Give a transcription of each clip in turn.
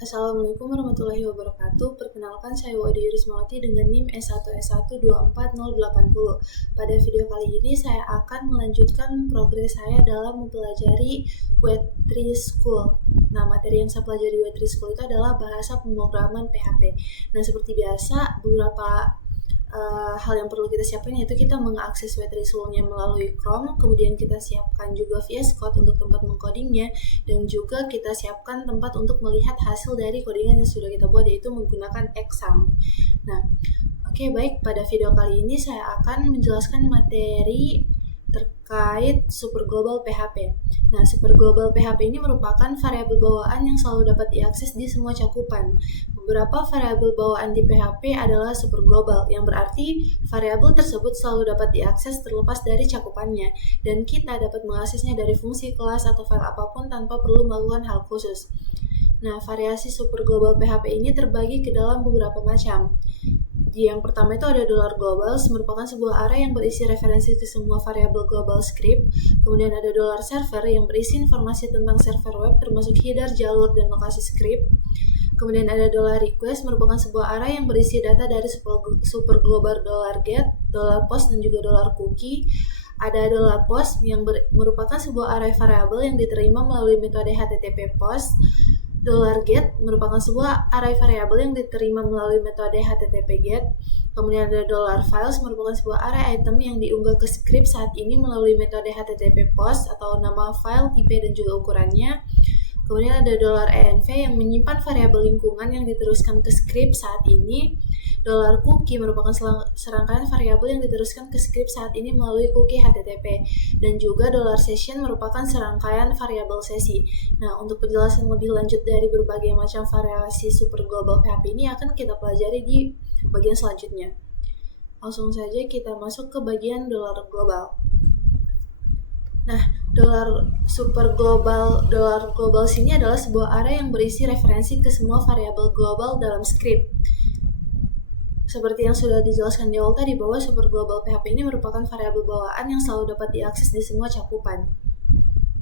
Assalamualaikum warahmatullahi wabarakatuh. Perkenalkan, saya Wadi Rismawati dengan NIM S1S1240080. Pada video kali ini saya akan melanjutkan progres saya dalam mempelajari Web3 School. Nah, materi yang saya pelajari Web3 School itu adalah bahasa pemrograman PHP. Nah, seperti biasa, beberapa hal yang perlu kita siapkan yaitu kita mengakses Web3 School-nya melalui Chrome, kemudian kita siapkan juga VS Code untuk tempat mengcodingnya, dan juga kita siapkan tempat untuk melihat hasil dari codingan yang sudah kita buat, yaitu menggunakan Exam. Nah, baik, pada video kali ini saya akan menjelaskan materi terkait Super Global PHP. Nah, Super Global PHP ini merupakan variabel bawaan yang selalu dapat diakses di semua cakupan. Beberapa variabel bawaan di PHP adalah super global, yang berarti variabel tersebut selalu dapat diakses terlepas dari cakupannya, dan kita dapat mengaksesnya dari fungsi, kelas, atau file apapun tanpa perlu melakukan hal khusus. Nah, variasi super global PHP ini terbagi ke dalam beberapa macam. Yang pertama itu ada $globals, merupakan sebuah array yang berisi referensi ke semua variabel global script. Kemudian ada $server yang berisi informasi tentang server web termasuk header, jalur, dan lokasi script. Kemudian ada $request, merupakan sebuah array yang berisi data dari super global $get, $post, dan juga $cookie. Ada $post yang merupakan sebuah array variabel yang diterima melalui metode HTTP post. $get merupakan sebuah array variabel yang diterima melalui metode HTTP get. Kemudian ada $files, merupakan sebuah array item yang diunggah ke script saat ini melalui metode HTTP post atau nama file, tipe, dan juga ukurannya. Kemudian ada $env yang menyimpan variabel lingkungan yang diteruskan ke script saat ini. $cookie merupakan serangkaian variabel yang diteruskan ke script saat ini melalui cookie HTTP. Dan juga $session merupakan serangkaian variabel sesi. Nah, untuk penjelasan lebih lanjut dari berbagai macam variasi super global PHP ini akan kita pelajari di bagian selanjutnya. Langsung saja kita masuk ke bagian $global. Nah, $global sini adalah sebuah array yang berisi referensi ke semua variabel global dalam script. Seperti yang sudah dijelaskan di awal tadi, bahwa super global PHP ini merupakan variabel bawaan yang selalu dapat diakses di semua cakupan.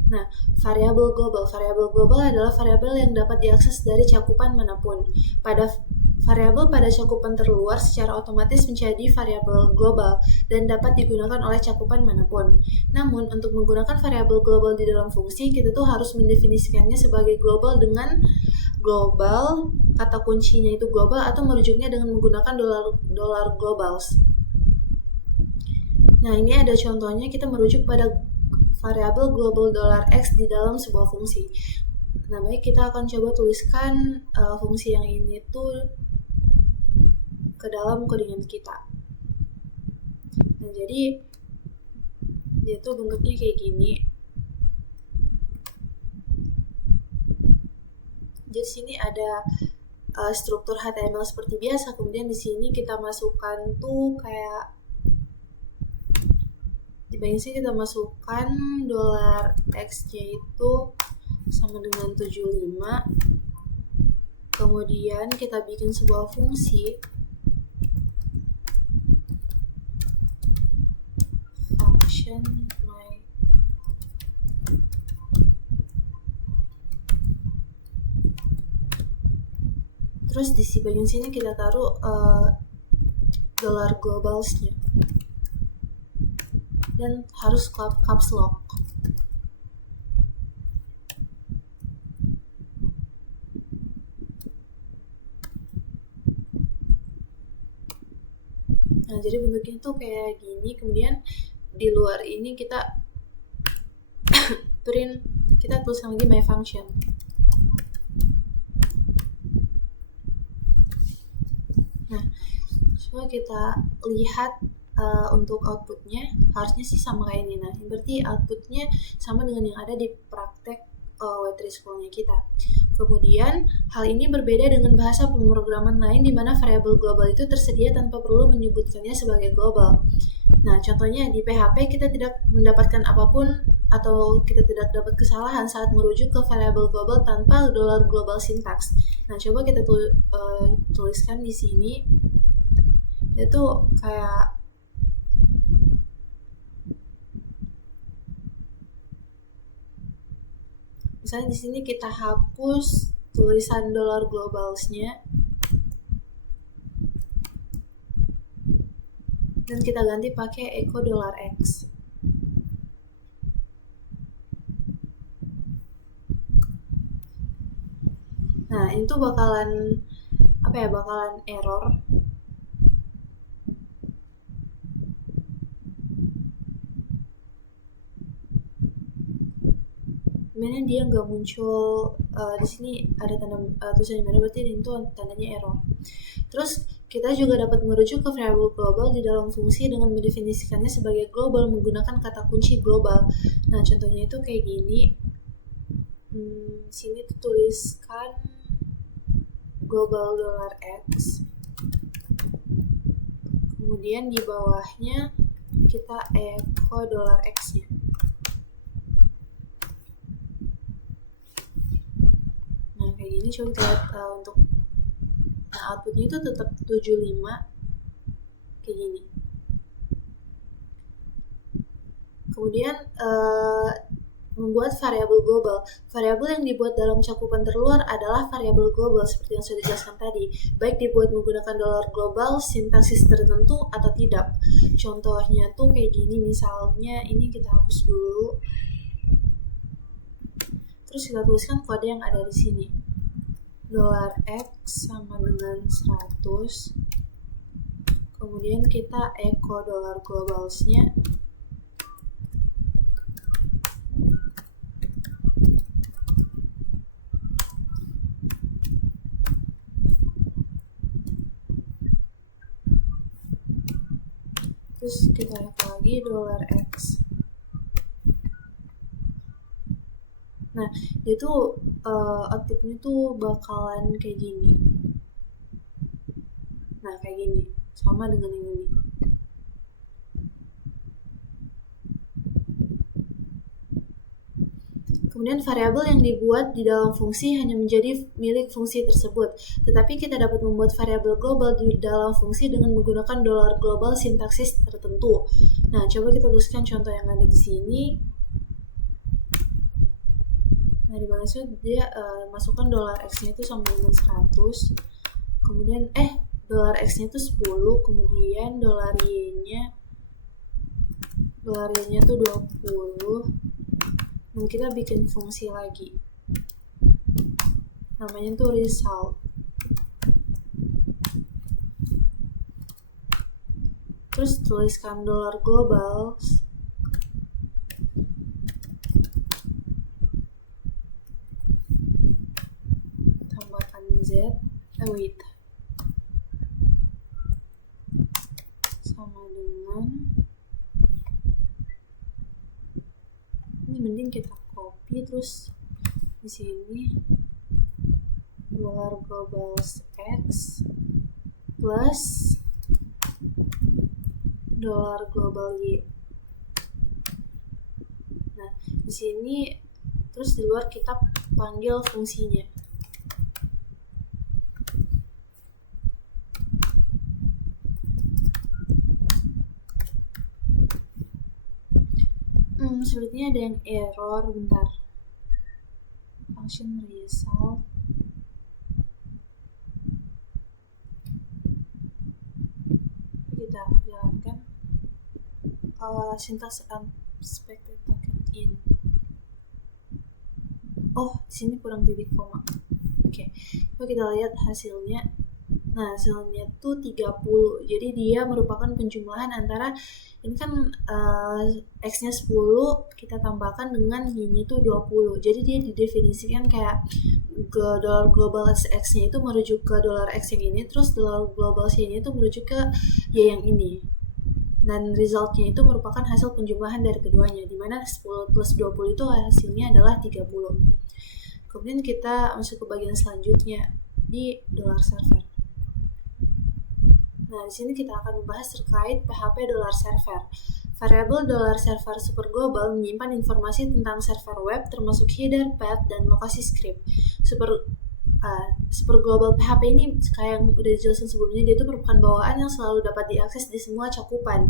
Nah, variabel global adalah variabel yang dapat diakses dari cakupan manapun. Variabel pada cakupan terluar secara otomatis menjadi variabel global dan dapat digunakan oleh cakupan manapun. Namun, untuk menggunakan variabel global di dalam fungsi, kita tuh harus mendefinisikannya sebagai global dengan global, kata kuncinya itu global, atau merujuknya dengan menggunakan $globals. Nah, ini ada contohnya, kita merujuk pada variabel global $x di dalam sebuah fungsi. Nah, baik, kita akan coba tuliskan fungsi yang ini tuh ke dalam codingan kita. Nah, jadi dia tuh bentuknya kayak gini. Jadi sini ada struktur HTML seperti biasa. Kemudian di sini kita masukkan tuh kayak di bagian sini kita masukkan $x-nya itu sama dengan 75. Kemudian kita bikin sebuah fungsi function my. Terus di bagian sini kita taruh $globalsnya dan harus caps lock. Nah, jadi bentuknya tuh kayak gini. Kemudian di luar ini kita print, kita tuliskan lagi my function. Nah, coba kita lihat untuk outputnya, harusnya sih sama kayak ini. Nah, berarti outputnya sama dengan yang ada di praktek Web3 School-nya kita. Kemudian, hal ini berbeda dengan bahasa pemrograman lain di mana variabel global itu tersedia tanpa perlu menyebutkannya sebagai global. Nah, contohnya di PHP kita tidak mendapatkan apapun atau kita tidak dapat kesalahan saat merujuk ke variabel global tanpa $global syntax. Nah, coba kita tuliskan di sini. Itu kayak misalnya di sini kita hapus tulisan dolar globalsnya dan kita ganti pakai echo dolar X. Nah, itu bakalan error. Dimana dia nggak muncul di sini ada tanda tulisan merah, berarti itu tandanya error. Terus kita juga dapat merujuk ke variabel global di dalam fungsi dengan mendefinisikannya sebagai global menggunakan kata kunci global. Nah, contohnya itu kayak gini. Sini tuliskan global dolar X. Kemudian di bawahnya kita echo dolar X-nya. Nah, kayak gini coba kita lihat untuk outputnya itu tetap 75 kayak gini. Kemudian membuat variabel global. Variabel yang dibuat dalam cakupan terluar adalah variabel global seperti yang sudah dijelaskan tadi, baik dibuat menggunakan dolar global, sintaksis tertentu atau tidak. Contohnya tuh kayak gini, misalnya ini kita hapus dulu. Terus kita tuliskan kode yang ada di sini. Dolar X sama dengan 100. Kemudian kita echo dolar globalsnya. Terus kita lihat lagi dolar X. Nah, itu outputnya tuh bakalan kayak gini. Nah, kayak gini. Sama dengan yang ini. Kemudian variabel yang dibuat di dalam fungsi hanya menjadi milik fungsi tersebut. Tetapi kita dapat membuat variabel global di dalam fungsi dengan menggunakan dolar global sintaksis tertentu. Nah, coba kita tuliskan contoh yang ada di sini. Nah, di mana dia masukkan dolar X-nya itu sama dengan 100. Kemudian dolar X-nya itu 10, kemudian dolar Y-nya tuh 20. Dan kita bikin fungsi lagi. Namanya tuh result. Terus tuliskan dolar global. Tambahkan Z. Sama dengan ini, mending kita copy terus di sini dolar global X plus dolar global Y. Nah, di sini terus di luar kita panggil fungsinya. Sepertinya ada yang error, bentar. Function result. Kita jalankan. Syntax unexpected token in. Oh, di sini kurang titik koma. Oke. Coba kita lihat hasilnya. Nah, hasilnya tuh 30. Jadi dia merupakan penjumlahan antara ini kan X-nya 10 kita tambahkan dengan Y-nya itu 20. Jadi dia didefinisikan kayak dolar global X-nya itu merujuk ke dolar X yang ini, terus dolar global Y-nya itu merujuk ke Y yang ini. Dan resultnya itu merupakan hasil penjumlahan dari keduanya, dimana 10 plus 20 itu hasilnya adalah 30. Kemudian kita masuk ke bagian selanjutnya di dolar server. Nah, di sini kita akan membahas terkait PHP dolar server. Variabel dolar server super global menyimpan informasi tentang server web termasuk header, path, dan lokasi script. Super global PHP ini kayak yang udah dijelaskan sebelumnya, dia itu merupakan bawaan yang selalu dapat diakses di semua cakupan.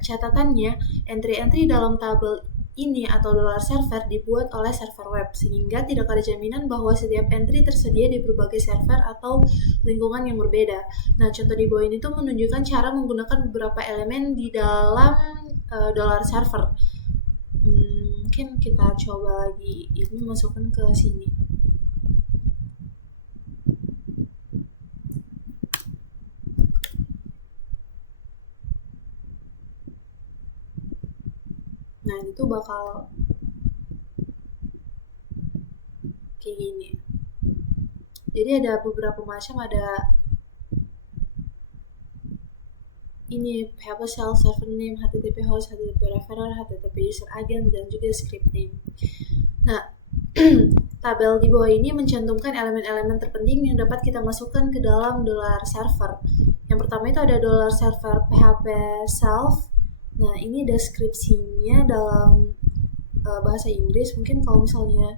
Catatannya, entry-entry dalam tabel ini atau $server dibuat oleh server web, sehingga tidak ada jaminan bahwa setiap entry tersedia di berbagai server atau lingkungan yang berbeda. Nah, contoh di bawah ini tuh menunjukkan cara menggunakan beberapa elemen di dalam $server. Mungkin kita coba lagi ini masukkan ke sini. Nah, itu bakal kayak gini. Jadi ada beberapa macam, ada ini PHP shell, server name, HTTP host, HTTP referrer, HTTP user agent, dan juga script name. Nah, tabel di bawah ini mencantumkan elemen-elemen terpenting yang dapat kita masukkan ke dalam $server. Yang pertama itu ada $server PHP self. Nah, ini deskripsinya dalam bahasa Inggris. Mungkin kalau misalnya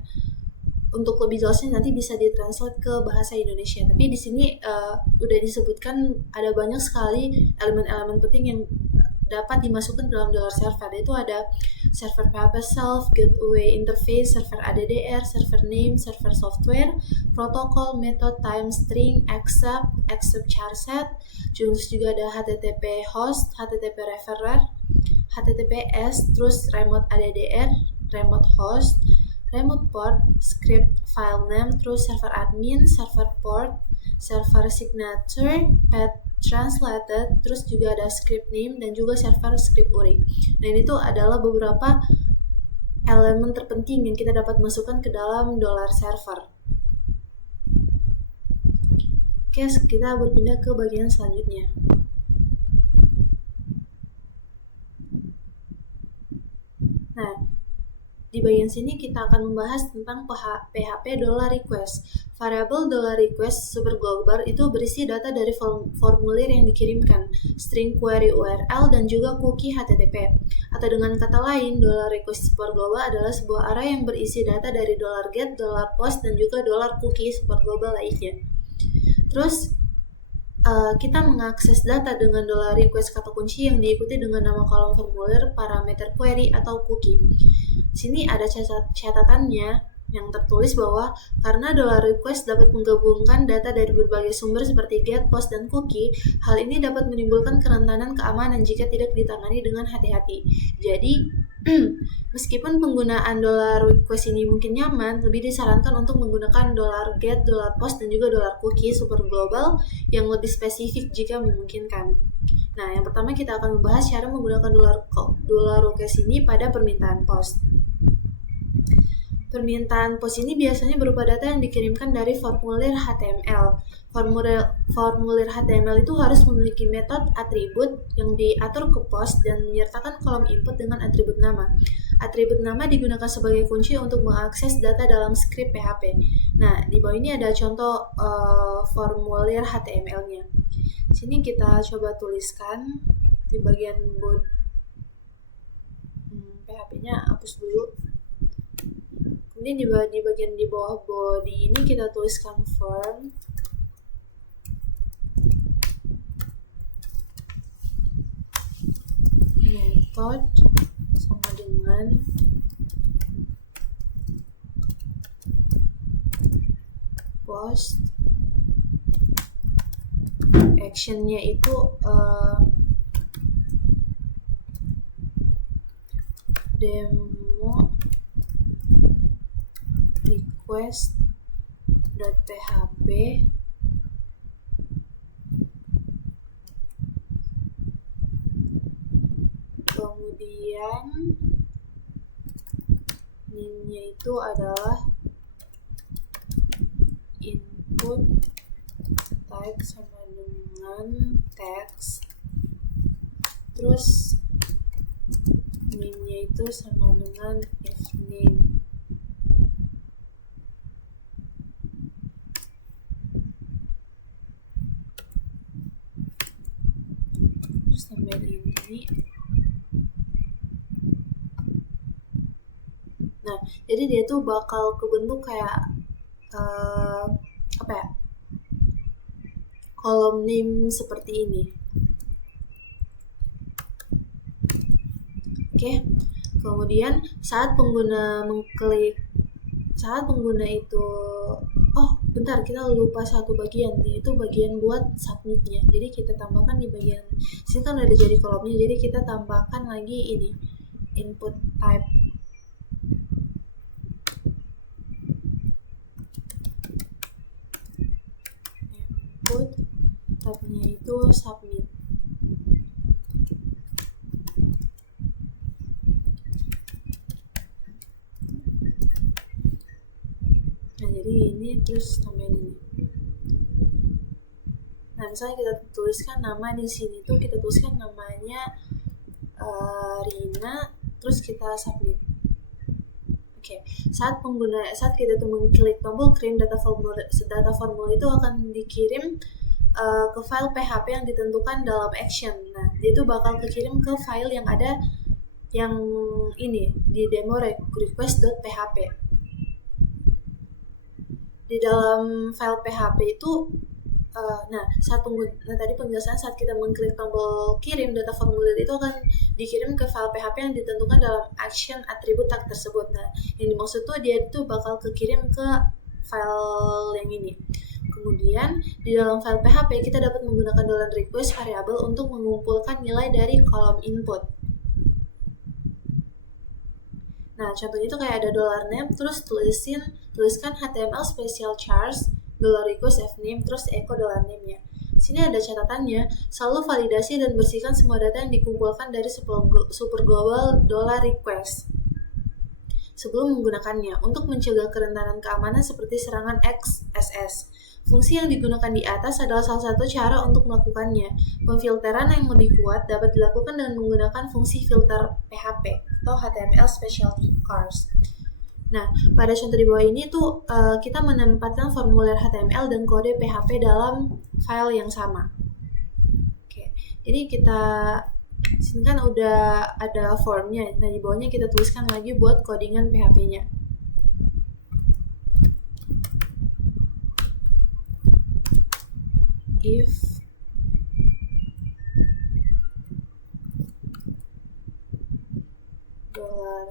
untuk lebih jelasnya nanti bisa ditranslate ke bahasa Indonesia. Tapi di sini udah disebutkan ada banyak sekali elemen-elemen penting yang dapat dimasukkan dalam $server. Itu ada server PHP self, gateway interface, server ADDR, server name, server software, protocol, method, time, string, accept char set. Terus juga ada HTTP host, HTTP referrer, HTTPS, terus remote ADDR, remote host, remote port, script file name, terus server admin, server port, server signature, path translated, terus juga ada script name dan juga server script URI. Nah, ini tuh adalah beberapa elemen terpenting yang kita dapat masukkan ke dalam $server. Oke, kita berpindah ke bagian selanjutnya. Nah, di bagian sini kita akan membahas tentang PHP $request. Variabel $request super global itu berisi data dari formulir yang dikirimkan, string query URL, dan juga cookie HTTP. Atau dengan kata lain, $request super global adalah sebuah array yang berisi data dari $get, $post, dan juga $cookie super global lainnya. Terus kita mengakses data dengan $request kata kunci yang diikuti dengan nama kolom formulir, parameter query, atau cookie. Sini ada catatannya yang tertulis bahwa karena $request dapat menggabungkan data dari berbagai sumber seperti get, post, dan cookie, hal ini dapat menimbulkan kerentanan keamanan jika tidak ditangani dengan hati-hati. Jadi, meskipun penggunaan $request ini mungkin nyaman, lebih disarankan untuk menggunakan $get, $post, dan juga $cookie super global yang lebih spesifik jika memungkinkan. Nah, yang pertama kita akan membahas cara menggunakan $request ini pada permintaan post. Permintaan post ini biasanya berupa data yang dikirimkan dari formulir HTML. Formulir HTML itu harus memiliki metode atribut yang diatur ke post dan menyertakan kolom input dengan atribut nama. Atribut nama digunakan sebagai kunci untuk mengakses data dalam script PHP. Nah, di bawah ini ada contoh formulir HTML-nya. Sini kita coba tuliskan di bagian body. PHP-nya hapus dulu. Kemudian di bagian di bawah body ini kita tuliskan form. Method sama dengan post. Actionnya itu demo request.php kemudian name-nya itu adalah input type sama dengan text, terus name-nya itu sama dengan if name. Terus tambah ini. Nah, jadi dia tuh bakal kebentuk kayak apa ya? Kolom name seperti ini. Oke. Kemudian saat pengguna itu, oh bentar, kita lupa satu bagian, yaitu bagian buat submitnya. Jadi kita tambahkan di bagian sini kan udah jadi kolomnya, jadi kita tambahkan lagi ini input type. Input type-nya itu submit. Nah, jadi ini terus tambahin ini. Nah, misalnya kita tuliskan nama di sini tuh, kita tuliskan namanya Rina, terus kita submit. Oke, saat kita tuh mengklik tombol kirim data formula itu akan dikirim ke file PHP yang ditentukan dalam action. Nah, dia itu bakal kekirim ke file yang ada yang ini di demo request.php. Di dalam file PHP itu tadi penjelasan saat kita mengklik tombol kirim data formulir itu akan dikirim ke file PHP yang ditentukan dalam action atribut tag tersebut. Nah, yang dimaksud tuh dia itu bakal kekirim ke file yang ini. Kemudian di dalam file PHP kita dapat menggunakan $request variabel untuk mengumpulkan nilai dari kolom input. Nah, contohnya itu kayak ada $name, terus tuliskan HTML special chars $request fname, terus echo $name-nya. Sini ada catatannya, selalu validasi dan bersihkan semua data yang dikumpulkan dari super global $request sebelum menggunakannya untuk mencegah kerentanan keamanan seperti serangan XSS. Fungsi yang digunakan di atas adalah salah satu cara untuk melakukannya. Pemfilteran yang lebih kuat dapat dilakukan dengan menggunakan fungsi filter PHP atau HTML special chars. Nah, pada contoh di bawah ini tuh kita menempatkan formulir HTML dan kode PHP dalam file yang sama. Oke, jadi sini kan udah ada formnya. Nah, di bawahnya kita tuliskan lagi buat codingan PHP-nya. If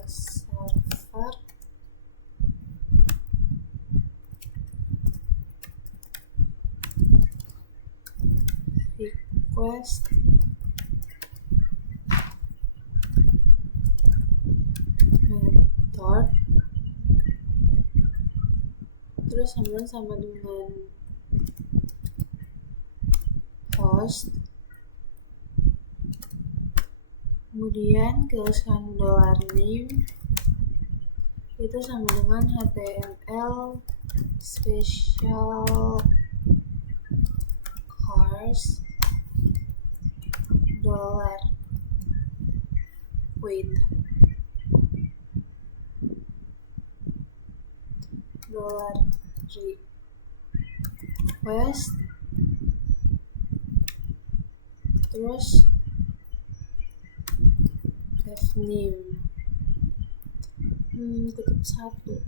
$server request method terus sama dengan post, kemudian tuliskan $name itu sama dengan HTML special chars $wait $request terus fname kutip 1.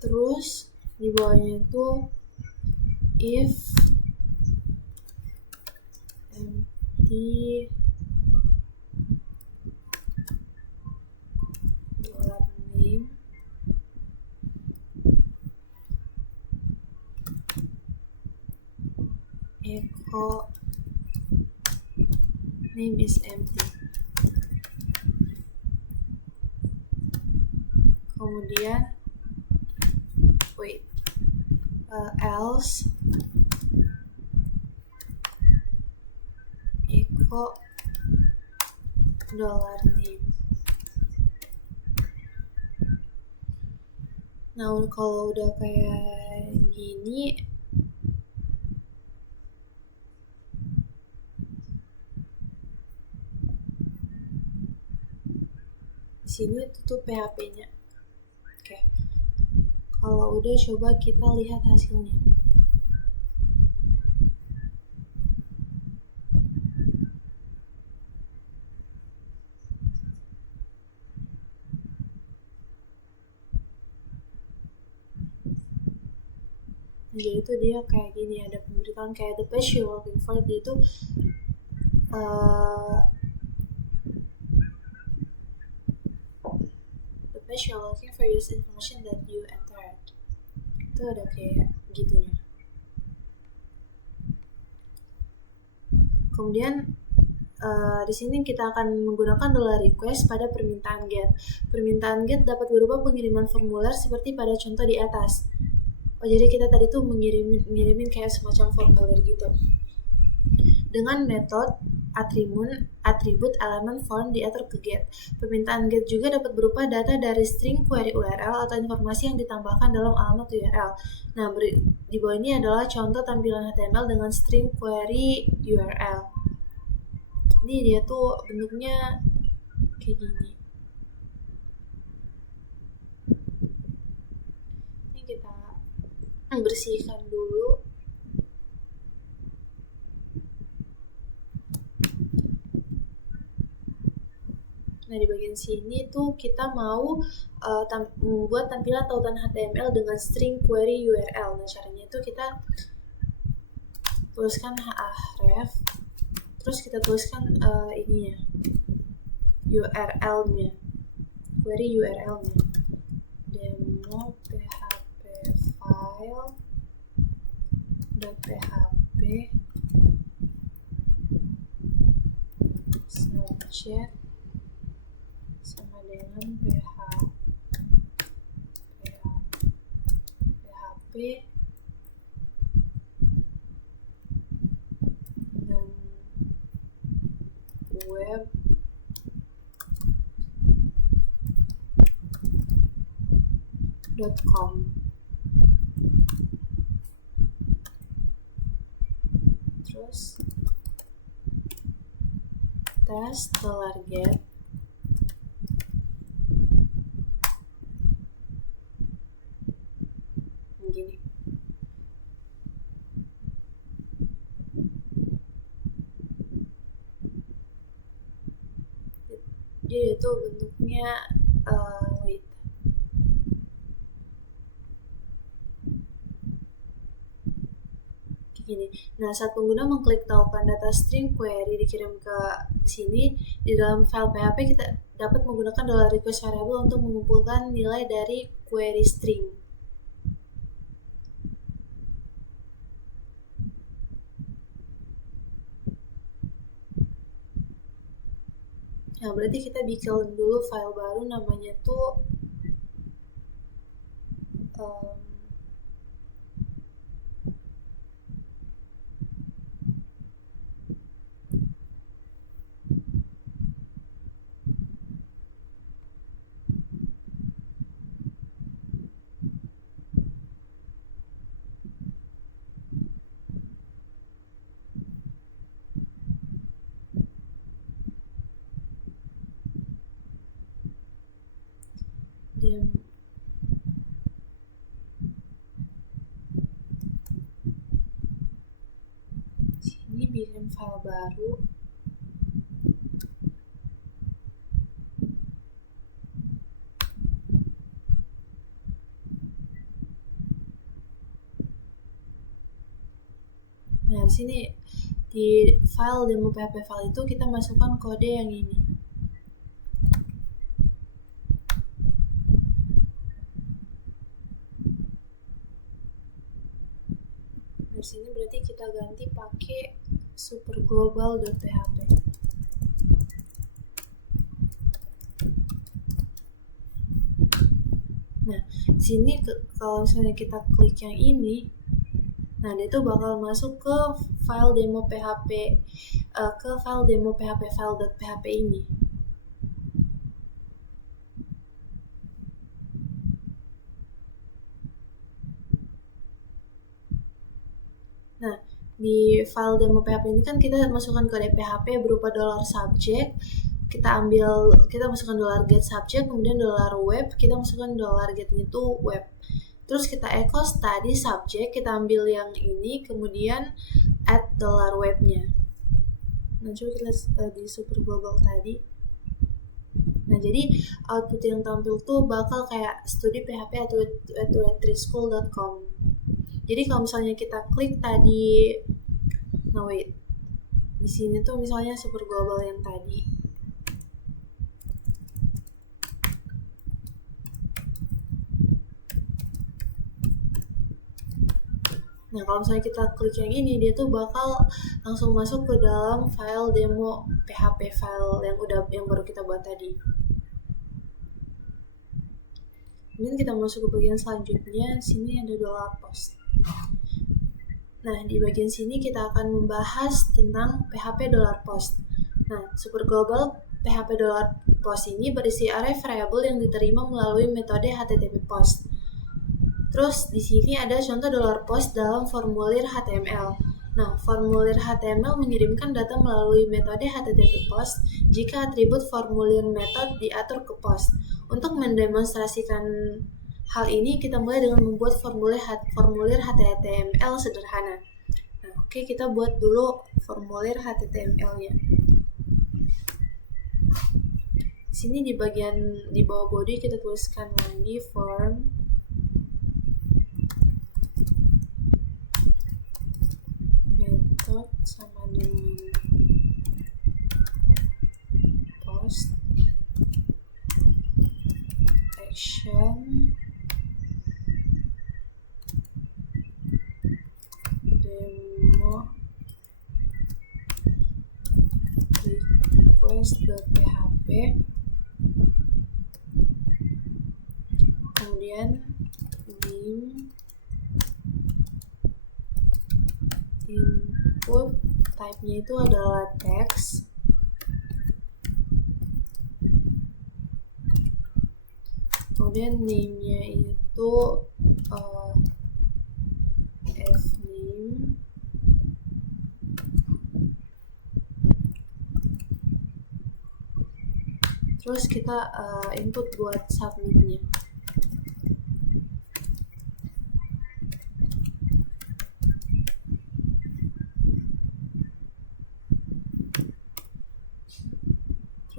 Terus di bawahnya itu if empty $name echo name is empty. Kemudian else echo $name. Nah, kalau udah kayak gini sini tutup PHP-nya. Oke. Kalau udah, coba kita lihat hasilnya. Jadi itu dia kayak gini, ada pemberitaan kayak the page you're looking for, dia itu the page you're looking for use information that you entered. Itu ada kayak gitunya. Kemudian di sini kita akan menggunakan $request pada permintaan get. Permintaan get dapat berupa pengiriman formulir seperti pada contoh di atas. Jadi kita tadi tuh mengirimin kayak semacam formulir gitu. Dengan metode atribut elemen form diatur ke get. Permintaan get juga dapat berupa data dari string query URL atau informasi yang ditambahkan dalam alamat URL. Nah, di bawah ini adalah contoh tampilan HTML dengan string query URL. Ini dia tuh bentuknya kayak gini. Ini kita bersihkan dulu. Nah, di bagian sini tuh kita mau membuat tampilan tautan HTML dengan string query URL. Nah, caranya itu kita tuliskan href, terus kita tuliskan ininya, URL-nya, query URL-nya, demo php file .php subject sama dengan php dan web.com. Terus tes.get begini. Jadi itu bentuknya wait. Gini. Nah, saat pengguna mengklik taukan data string query dikirim ke sini, di dalam file PHP kita dapat menggunakan $request variable untuk mengumpulkan nilai dari query string. Nah, berarti kita bikin dulu file baru, namanya tuh sini bikin file baru. Nah, di sini di file demo PHP file itu kita masukkan kode yang ini. Di sini berarti kita ganti pakai superglobal.php. Nah, di sini kalau misalnya kita klik yang ini, nah dia tuh bakal masuk ke file demo PHP, ke file demo PHP file.php ini. Nah, di file demo PHP ini kan kita masukkan kode PHP berupa $subject, kita masukkan $get subject, kemudian $web, kita masukkan $getnya itu web. Terus kita echo study subject, kita ambil yang ini, kemudian add $webnya. Nah, coba kita lihat di super global tadi. Nah, jadi output yang tampil tuh bakal kayak studi PHP at web3school.com. Jadi kalau misalnya kita klik tadi, di sini tuh misalnya super global yang tadi. Nah, kalau misalnya kita klik yang ini, dia tuh bakal langsung masuk ke dalam file demo PHP file yang baru kita buat tadi. Kemudian kita masuk ke bagian selanjutnya, sini ada $post. Nah, di bagian sini kita akan membahas tentang PHP $post. Nah, super global PHP $post ini berisi array variable yang diterima melalui metode HTTP post. Terus di sini ada contoh $post dalam formulir HTML. Nah, formulir HTML mengirimkan data melalui metode HTTP post jika atribut formulir method diatur ke post. Untuk mendemonstrasikan hal ini, kita mulai dengan membuat formulir HTML sederhana. Nah, oke, kita buat dulu formulir HTML-nya. Di sini di bawah body kita tuliskan lagi form method sama dengan post action demo request.php, kemudian name, input type-nya itu adalah text, kemudian name-nya itu fname, terus kita input buat submit-nya.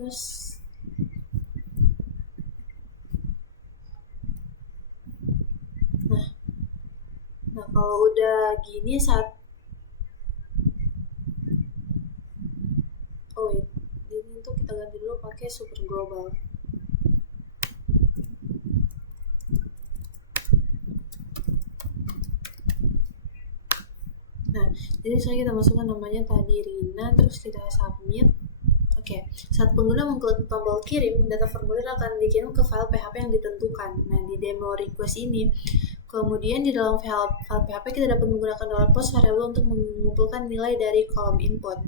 Terus nah kalau udah gini ini tuh kita ganti dulu pakai super global. Nah, jadi misalnya kita masukkan namanya tadi Rina, terus kita submit. Oke, saat pengguna mengklik tombol kirim, data formulir akan dikirim ke file PHP yang ditentukan. Nah, di demo request ini, kemudian di dalam file PHP kita dapat menggunakan $post variable untuk mengumpulkan nilai dari kolom input.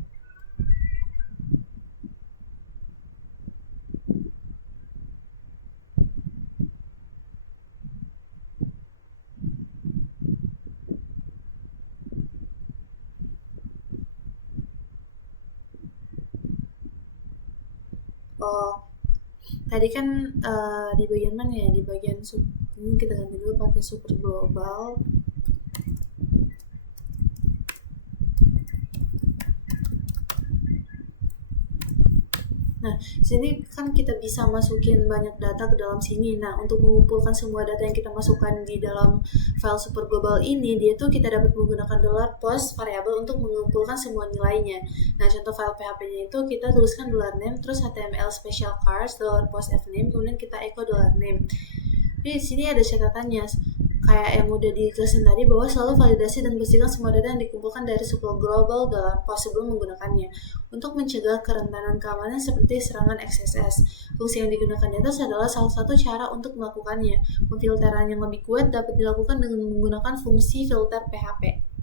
Tadi kan di bagian mana ya? Di bagian ini kita ganti dulu pakai super global. Nah, sini kan kita bisa masukin banyak data ke dalam sini. Nah, untuk mengumpulkan semua data yang kita masukkan di dalam file super global ini, dia tuh kita dapat menggunakan $post variable untuk mengumpulkan semua nilainya. Nah, contoh file PHP-nya itu kita tuliskan $name, terus HTML special cars, $post fname, kemudian kita echo $name. Jadi di sini ada catatannya, kayak yang udah dijelasin tadi, bahwa selalu validasi dan bersihkan semua data yang dikumpulkan dari super global $post sebelum menggunakannya. Untuk mencegah kerentanan keamanan seperti serangan XSS, fungsi yang digunakan di atas adalah salah satu cara untuk melakukannya. Pemfilteran yang lebih kuat dapat dilakukan dengan menggunakan fungsi filter PHP.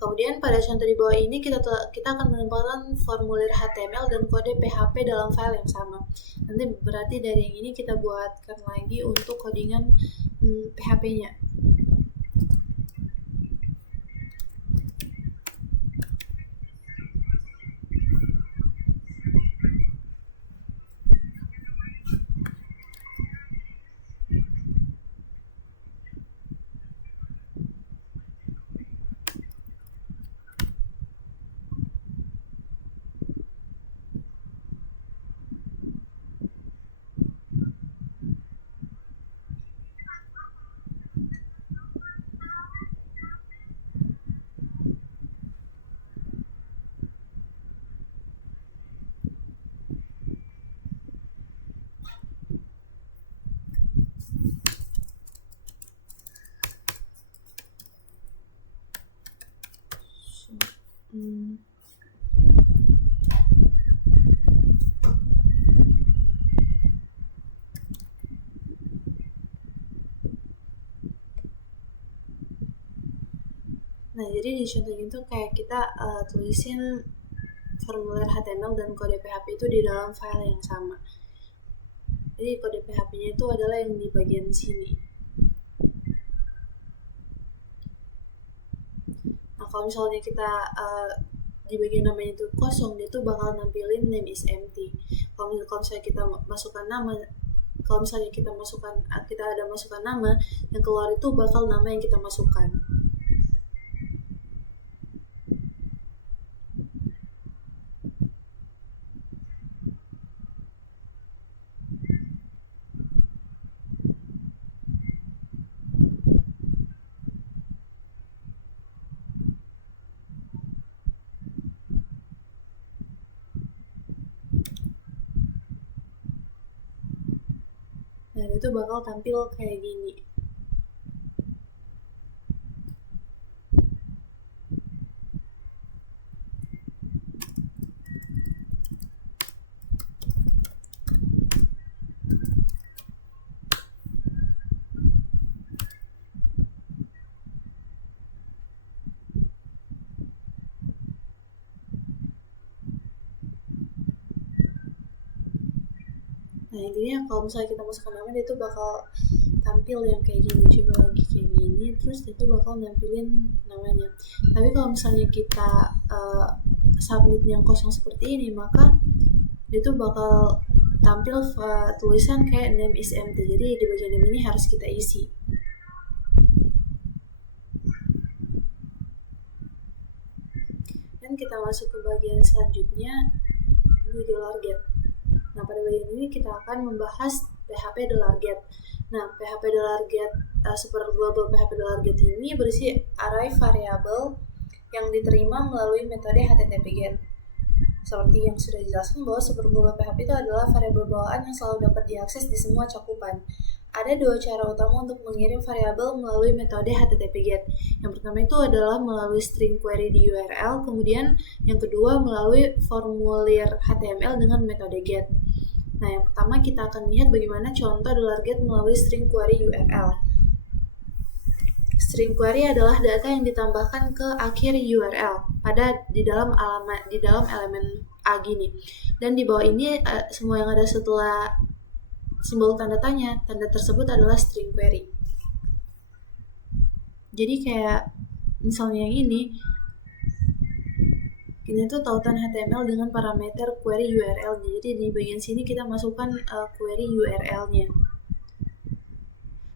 Kemudian pada contoh di bawah ini kita akan menempatkan formulir HTML dan kode PHP dalam file yang sama. Nanti berarti dari yang ini kita buatkan lagi untuk codingan PHP-nya. Nah, jadi di contoh itu kayak kita tulisin formulir HTML dan kode PHP itu di dalam file yang sama. Jadi kode PHP-nya itu adalah yang di bagian sini. Nah, kalau misalnya kita di bagian namanya itu kosong, dia tuh bakal nampilin name is empty. Kalau misalnya kita masukkan nama, kalau misalnya kita ada masukkan nama, yang keluar itu bakal nama yang kita masukkan. Nah, itu bakal tampil kayak gini. Nah, intinya kalau misalnya kita masukkan nama, dia tuh bakal tampil yang kayak gini. Coba lagi kayak gini, terus dia tuh bakal nampilin namanya. Tapi kalau misalnya kita submit yang kosong seperti ini, maka dia tuh bakal tampil tulisan kayak name is empty. Jadi di bagian name ini harus kita isi. Dan kita masuk ke bagian selanjutnya, di $get. Nah, pada bagian ini kita akan membahas PHP $get. Nah, PHP $get, super global PHP $get ini berisi array variabel yang diterima melalui metode HTTP GET. Seperti yang sudah dijelaskan bahwa super global PHP itu adalah variabel bawaan yang selalu dapat diakses di semua cakupan. Ada dua cara utama untuk mengirim variabel melalui metode HTTP GET. Yang pertama itu adalah melalui string query di URL, kemudian yang kedua melalui formulir HTML dengan metode GET. Nah, yang pertama kita akan lihat bagaimana contoh $get melalui string query URL. String query adalah data yang ditambahkan ke akhir URL di dalam elemen A gini. Dan di bawah ini semua yang ada setelah simbol tanda tanya, tanda tersebut adalah string query. Jadi kayak misalnya yang ini tuh tautan HTML dengan parameter query URL. Jadi di bagian sini kita masukkan query URL-nya.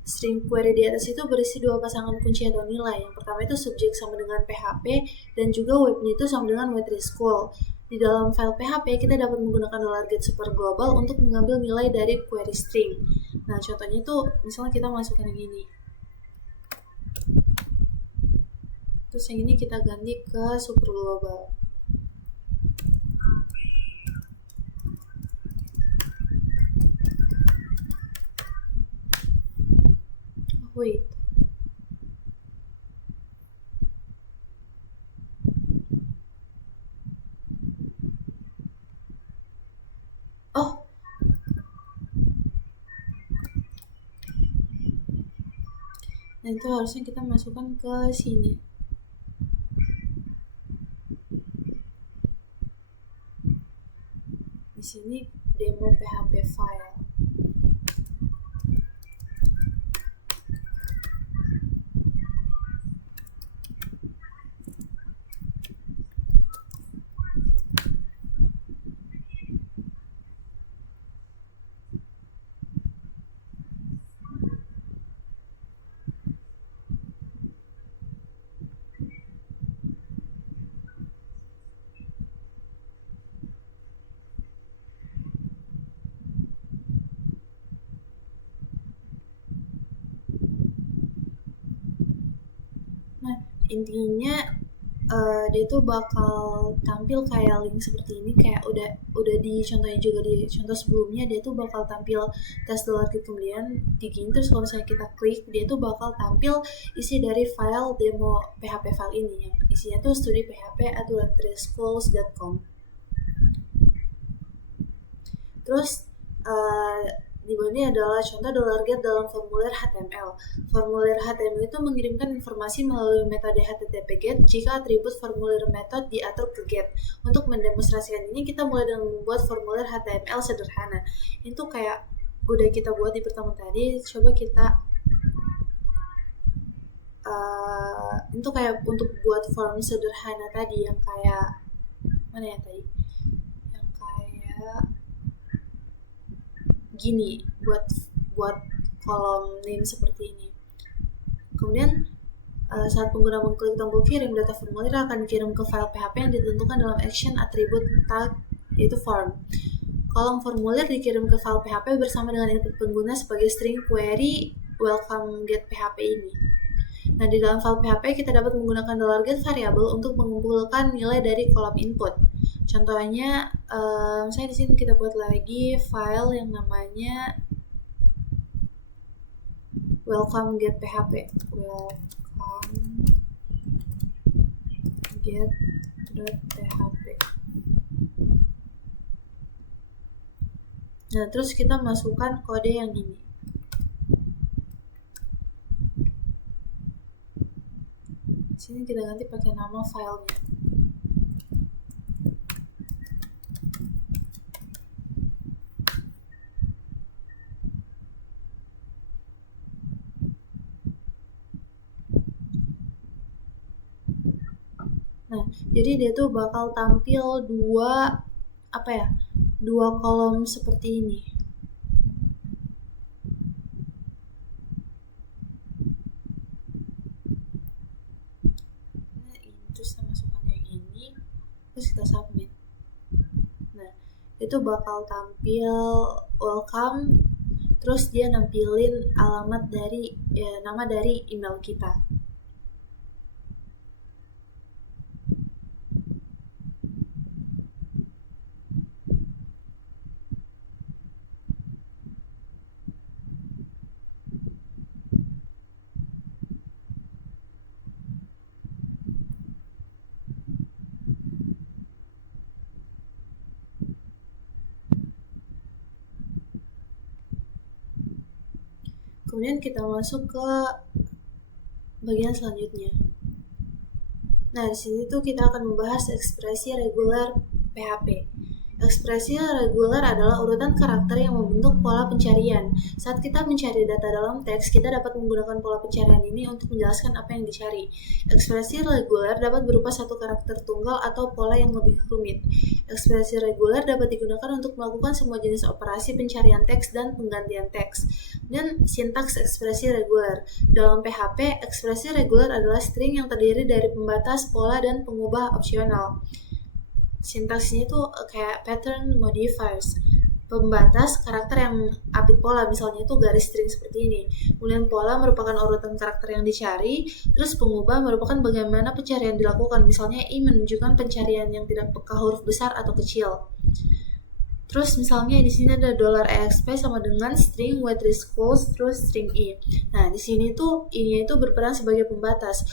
String query di atas itu berisi dua pasangan kunci atau nilai. Yang pertama itu subjek sama dengan PHP dan juga webnya itu sama dengan web3school. Di dalam file PHP kita dapat menggunakan $get super global untuk mengambil nilai dari query string. Nah, contohnya itu misalnya kita masukkan yang ini. Terus yang ini kita ganti ke super global. Wait. Oh. Nah, itu harusnya kita masukkan ke sini. Di sini demo PHP file. Nah, intinya dia tuh bakal tampil kayak link seperti ini, kayak udah di contohnya juga di contoh sebelumnya. Dia tuh bakal tampil tes $get, kemudian digini, terus kalau misalnya kita klik, dia tuh bakal tampil isi dari file demo PHP file ini, yang isinya tuh studyphp@web3schools.com. Terus di bawah ini adalah contoh $get dalam formulir HTML. Formulir HTML itu mengirimkan informasi melalui metode HTTP GET jika atribut formulir method diatur ke GET. Untuk mendemonstrasikan ini, kita mulai dengan membuat formulir HTML sederhana. Itu kayak udah kita buat di pertama tadi, coba kita itu kayak untuk buat form sederhana tadi yang kayak mana ya tadi? Yang kayak gini, buat kolom name seperti ini. Kemudian saat pengguna mengklik tombol kirim, data formulir akan dikirim ke file PHP yang ditentukan dalam action atribut tag yaitu form. Kolom formulir dikirim ke file PHP bersama dengan input pengguna sebagai string query welcome get PHP ini. Nah, di dalam file PHP kita dapat menggunakan $get variabel untuk mengumpulkan nilai dari kolom input. Contohnya, misalnya di sini kita buat lagi file yang namanya welcome get PHP. Welcome get.php. Nah, terus kita masukkan kode yang ini. Di sini kita ganti pakai nama filenya. Nah, jadi dia tuh bakal tampil dua kolom seperti ini. Nah, terus kita masukkan yang ini, terus kita submit. Nah, itu bakal tampil welcome, terus dia nampilin alamat dari nama dari email kita. Kemudian kita masuk ke bagian selanjutnya. Nah, di sini tuh kita akan membahas ekspresi reguler PHP. Ekspresi reguler adalah urutan karakter yang membentuk pola pencarian. Saat kita mencari data dalam teks, kita dapat menggunakan pola pencarian ini untuk menjelaskan apa yang dicari. Ekspresi reguler dapat berupa satu karakter tunggal atau pola yang lebih rumit. Ekspresi reguler dapat digunakan untuk melakukan semua jenis operasi pencarian teks dan penggantian teks. Dan sintaks ekspresi reguler. Dalam PHP, ekspresi reguler adalah string yang terdiri dari pembatas, pola, dan pengubah opsional. Sintaksnya itu kayak pattern modifiers. Pembatas karakter yang update pola, misalnya itu garis string seperti ini. Kemudian pola merupakan urutan karakter yang dicari, terus pengubah merupakan bagaimana pencarian dilakukan, misalnya i menunjukkan pencarian yang tidak peka huruf besar atau kecil. Terus misalnya di sini ada $exp sama dengan string waitress terus string i. Nah, di sini tuh i-nya itu berperan sebagai pembatas.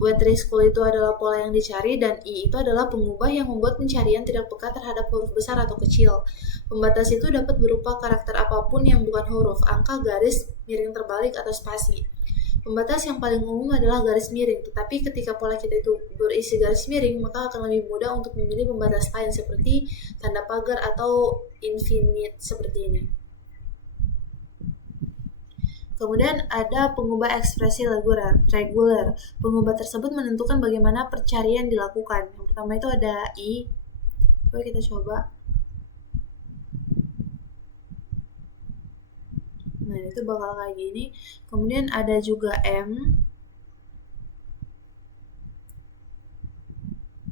Waitress itu adalah pola yang dicari dan i itu adalah pengubah yang membuat pencarian tidak peka terhadap huruf besar atau kecil. Pembatas itu dapat berupa karakter apapun yang bukan huruf, angka, garis, miring terbalik, atau spasi. Pembatas yang paling umum adalah garis miring, tetapi ketika pola kita itu berisi garis miring, maka akan lebih mudah untuk memilih pembatas lain seperti tanda pagar atau infinite seperti ini. Kemudian ada pengubah ekspresi reguler. Pengubah tersebut menentukan bagaimana pencarian dilakukan. Yang pertama itu ada i. Coba kita coba. Nah, itu bakal kayak gini. Kemudian ada juga M.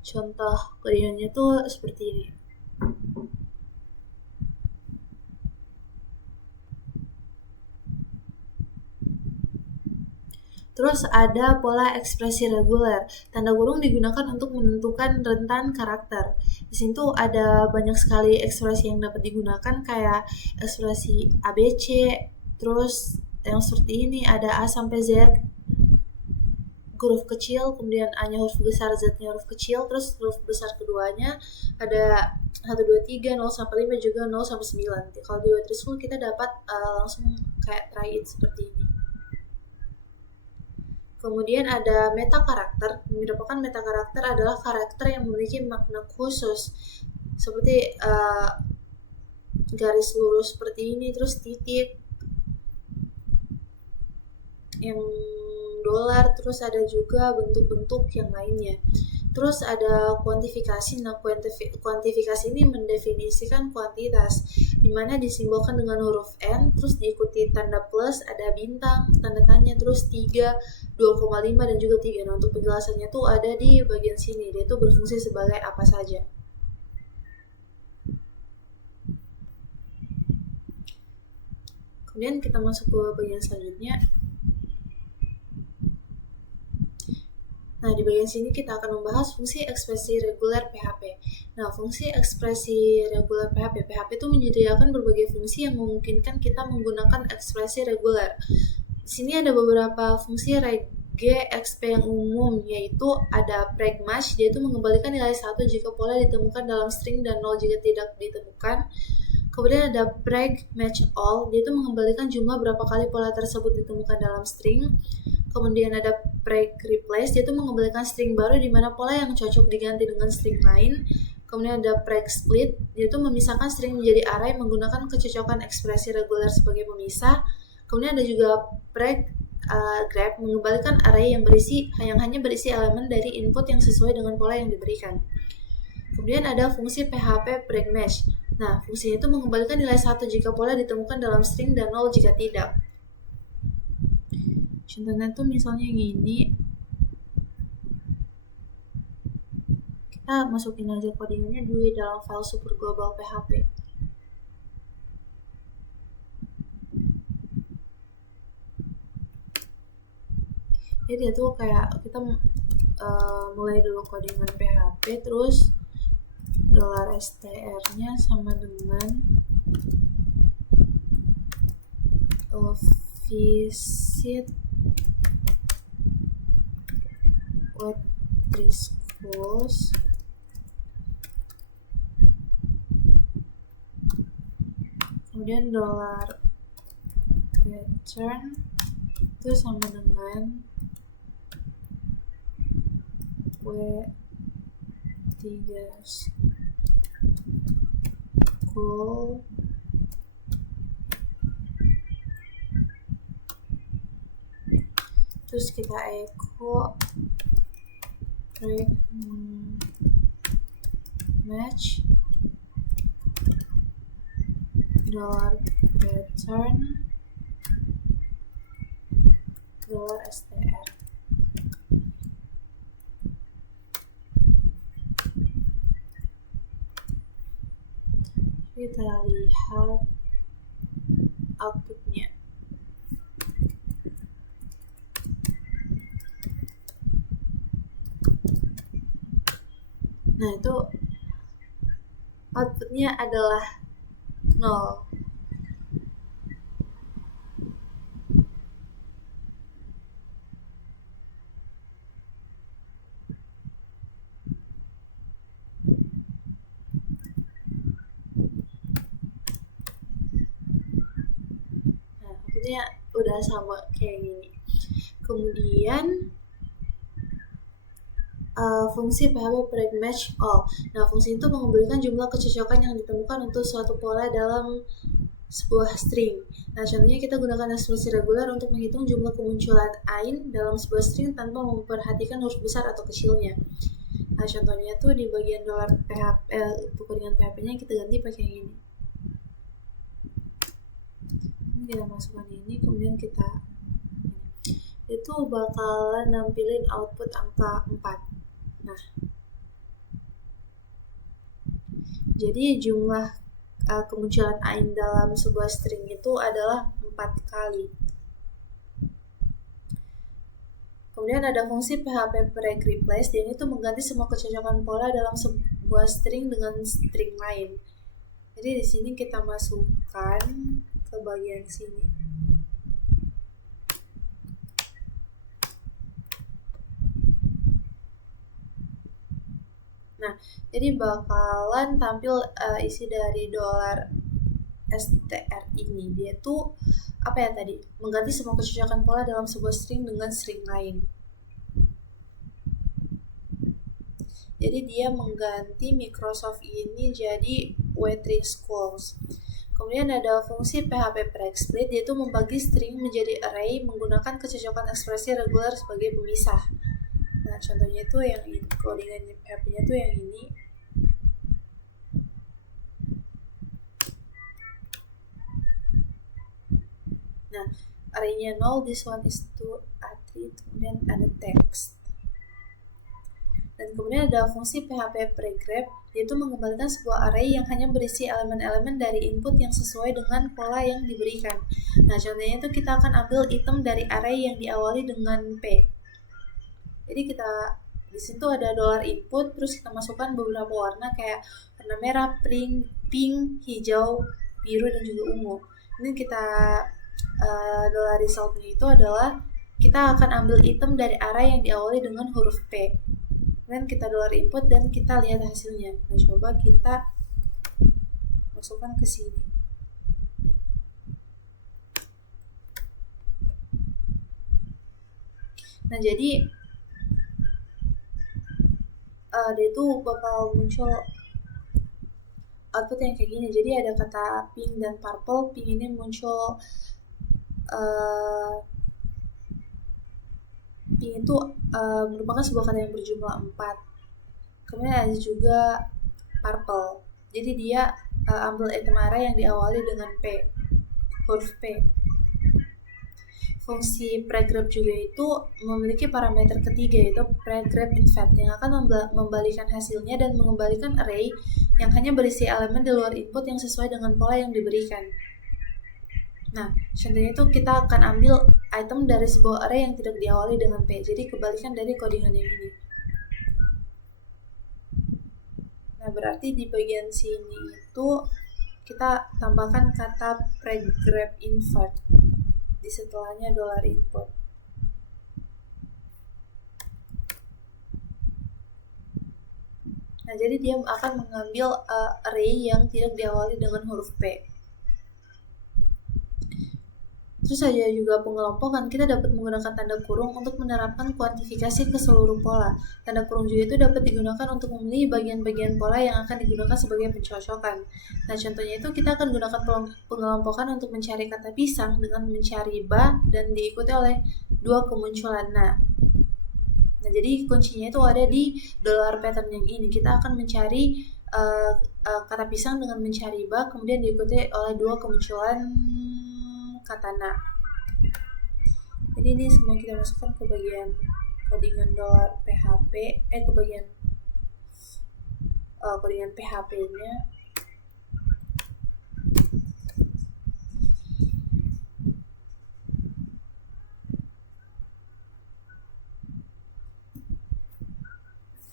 Contoh kodenya tuh seperti ini. Terus ada pola ekspresi reguler. Tanda kurung digunakan untuk menentukan rentan karakter. Di sini tuh ada banyak sekali ekspresi yang dapat digunakan kayak ekspresi ABC, terus yang seperti ini ada A sampai Z, huruf kecil, kemudian A-nya huruf besar, Z-nya huruf kecil, terus huruf besar keduanya ada 1, 2, 3, 0 sampai 5, juga 0 sampai 9. Kalau di Web3 School kita dapat langsung kayak try it seperti ini. Kemudian ada meta karakter. Yang merupakan meta karakter adalah karakter yang memiliki makna khusus, seperti garis lurus seperti ini, terus titik, yang dolar, terus ada juga bentuk-bentuk yang lainnya. Terus ada kuantifikasi. Nah, kuantifikasi ini mendefinisikan kuantitas, dimana disimbolkan dengan huruf N, terus diikuti tanda plus, ada bintang, tanda tanya, terus 3, 2,5, dan juga 3. Nah, untuk penjelasannya tuh ada di bagian sini, dia itu berfungsi sebagai apa saja. Kemudian kita masuk ke bagian selanjutnya. Nah, di bagian sini kita akan membahas fungsi ekspresi reguler PHP. Nah, fungsi ekspresi reguler PHP itu menyediakan berbagai fungsi yang memungkinkan kita menggunakan ekspresi reguler. Di sini ada beberapa fungsi regexp yang umum, yaitu ada pragmatch, dia itu mengembalikan nilai 1 jika pola ditemukan dalam string dan 0 jika tidak ditemukan. Kemudian ada pragmatchAll, dia itu mengembalikan jumlah berapa kali pola tersebut ditemukan dalam string. Kemudian ada pragreplace, dia itu mengembalikan string baru di mana pola yang cocok diganti dengan string lain. Kemudian ada pragsplit, dia itu memisahkan string menjadi array menggunakan kecocokan ekspresi reguler sebagai pemisah. Kemudian ada juga praggrep, mengembalikan array yang hanya berisi elemen dari input yang sesuai dengan pola yang diberikan. Kemudian ada fungsi PHP pragmatch. Nah, fungsinya itu mengembalikan nilai 1 jika pola ditemukan dalam string dan 0 jika tidak. Contohnya tuh misalnya gini, kita masukin aja codingannya di dalam file super global PHP. Jadi itu kayak kita mulai dulu codingan PHP, terus $str-nya sama dengan visit Web3 Schools, kemudian $return itu sama dengan W3 School terus kita echo match $return $str. Kita lihat outputnya. Nah, itu outputnya adalah 0. Nah, outputnya udah sama kayak gini. Kemudian fungsi PHP pragmatchAll. Nah, fungsi itu mengembalikan jumlah kecocokan yang ditemukan untuk suatu pola dalam sebuah string. Nah, contohnya kita gunakan ekspresi reguler untuk menghitung jumlah kemunculan ain dalam sebuah string tanpa memperhatikan huruf besar atau kecilnya. Nah, contohnya tuh di bagian $PHP codingan PHP-nya kita ganti pakai yang ini. Ini kita masukkan ini, kemudian kita itu bakalan nampilin output angka 4. Nah, jadi jumlah kemunculan ain dalam sebuah string itu adalah 4 kali. Kemudian ada fungsi PHP pragreplace, dia itu mengganti semua kecocokan pola dalam sebuah string dengan string lain. Jadi di sini kita masukkan ke bagian sini. Nah, jadi bakalan tampil isi dari dolar str ini. Dia tuh apa ya tadi? Mengganti semua kecocokan pola dalam sebuah string dengan string lain. Jadi dia mengganti Microsoft ini jadi W3 Schools. Kemudian ada fungsi PHP pre-split, yaitu membagi string menjadi array menggunakan kecocokan ekspresi reguler sebagai pemisah. Nah, contohnya itu yang ini, codingan PHP-nya tuh yang ini. Nah, array-nya 0, this one is 2, A3, kemudian ada text. Dan kemudian ada fungsi PHP pre-grab, yaitu mengembalikan sebuah array yang hanya berisi elemen-elemen dari input yang sesuai dengan pola yang diberikan. Nah, contohnya itu kita akan ambil item dari array yang diawali dengan P. Jadi kita di situ ada dollar input, terus kita masukkan beberapa warna kayak warna merah, pink, hijau, biru, dan juga ungu. Ini kita dollar resultnya itu adalah kita akan ambil item dari array yang diawali dengan huruf P. Kemudian kita dollar input dan kita lihat hasilnya. Nah, coba kita masukkan ke sini. Nah, jadi dia itu bakal muncul output yang kayak gini. Jadi ada kata pink dan purple. Pink ini muncul pink itu merupakan sebuah kata yang berjumlah 4. Kemudian ada juga purple. Jadi dia ambil item array yang diawali dengan P, huruf P. Fungsi pregrab juga itu memiliki parameter ketiga, yaitu pregrab invalid, yang akan membalikan hasilnya dan mengembalikan array yang hanya berisi elemen di luar input yang sesuai dengan pola yang diberikan. Nah, contohnya itu kita akan ambil item dari sebuah array yang tidak diawali dengan P, jadi kebalikan dari codingan yang ini. Nah, berarti di bagian sini itu kita tambahkan kata pregrab invert di setelahnya dollar input. Nah, jadi dia akan mengambil array yang tidak diawali dengan huruf P. Terus ada juga pengelompokan, kita dapat menggunakan tanda kurung untuk menerapkan kuantifikasi ke seluruh pola. Tanda kurung juga itu dapat digunakan untuk memilih bagian-bagian pola yang akan digunakan sebagai pencocokan. Nah, contohnya itu kita akan gunakan pengelompokan untuk mencari kata pisang dengan mencari ba dan diikuti oleh 2 kemunculan na. Nah, jadi kuncinya itu ada di dollar pattern yang ini. Kita akan mencari kata pisang dengan mencari ba, kemudian diikuti oleh 2 kemunculan kata na. Jadi ini semua kita masukkan ke bagian codingan dollar PHP, ke bagian codingan PHP-nya.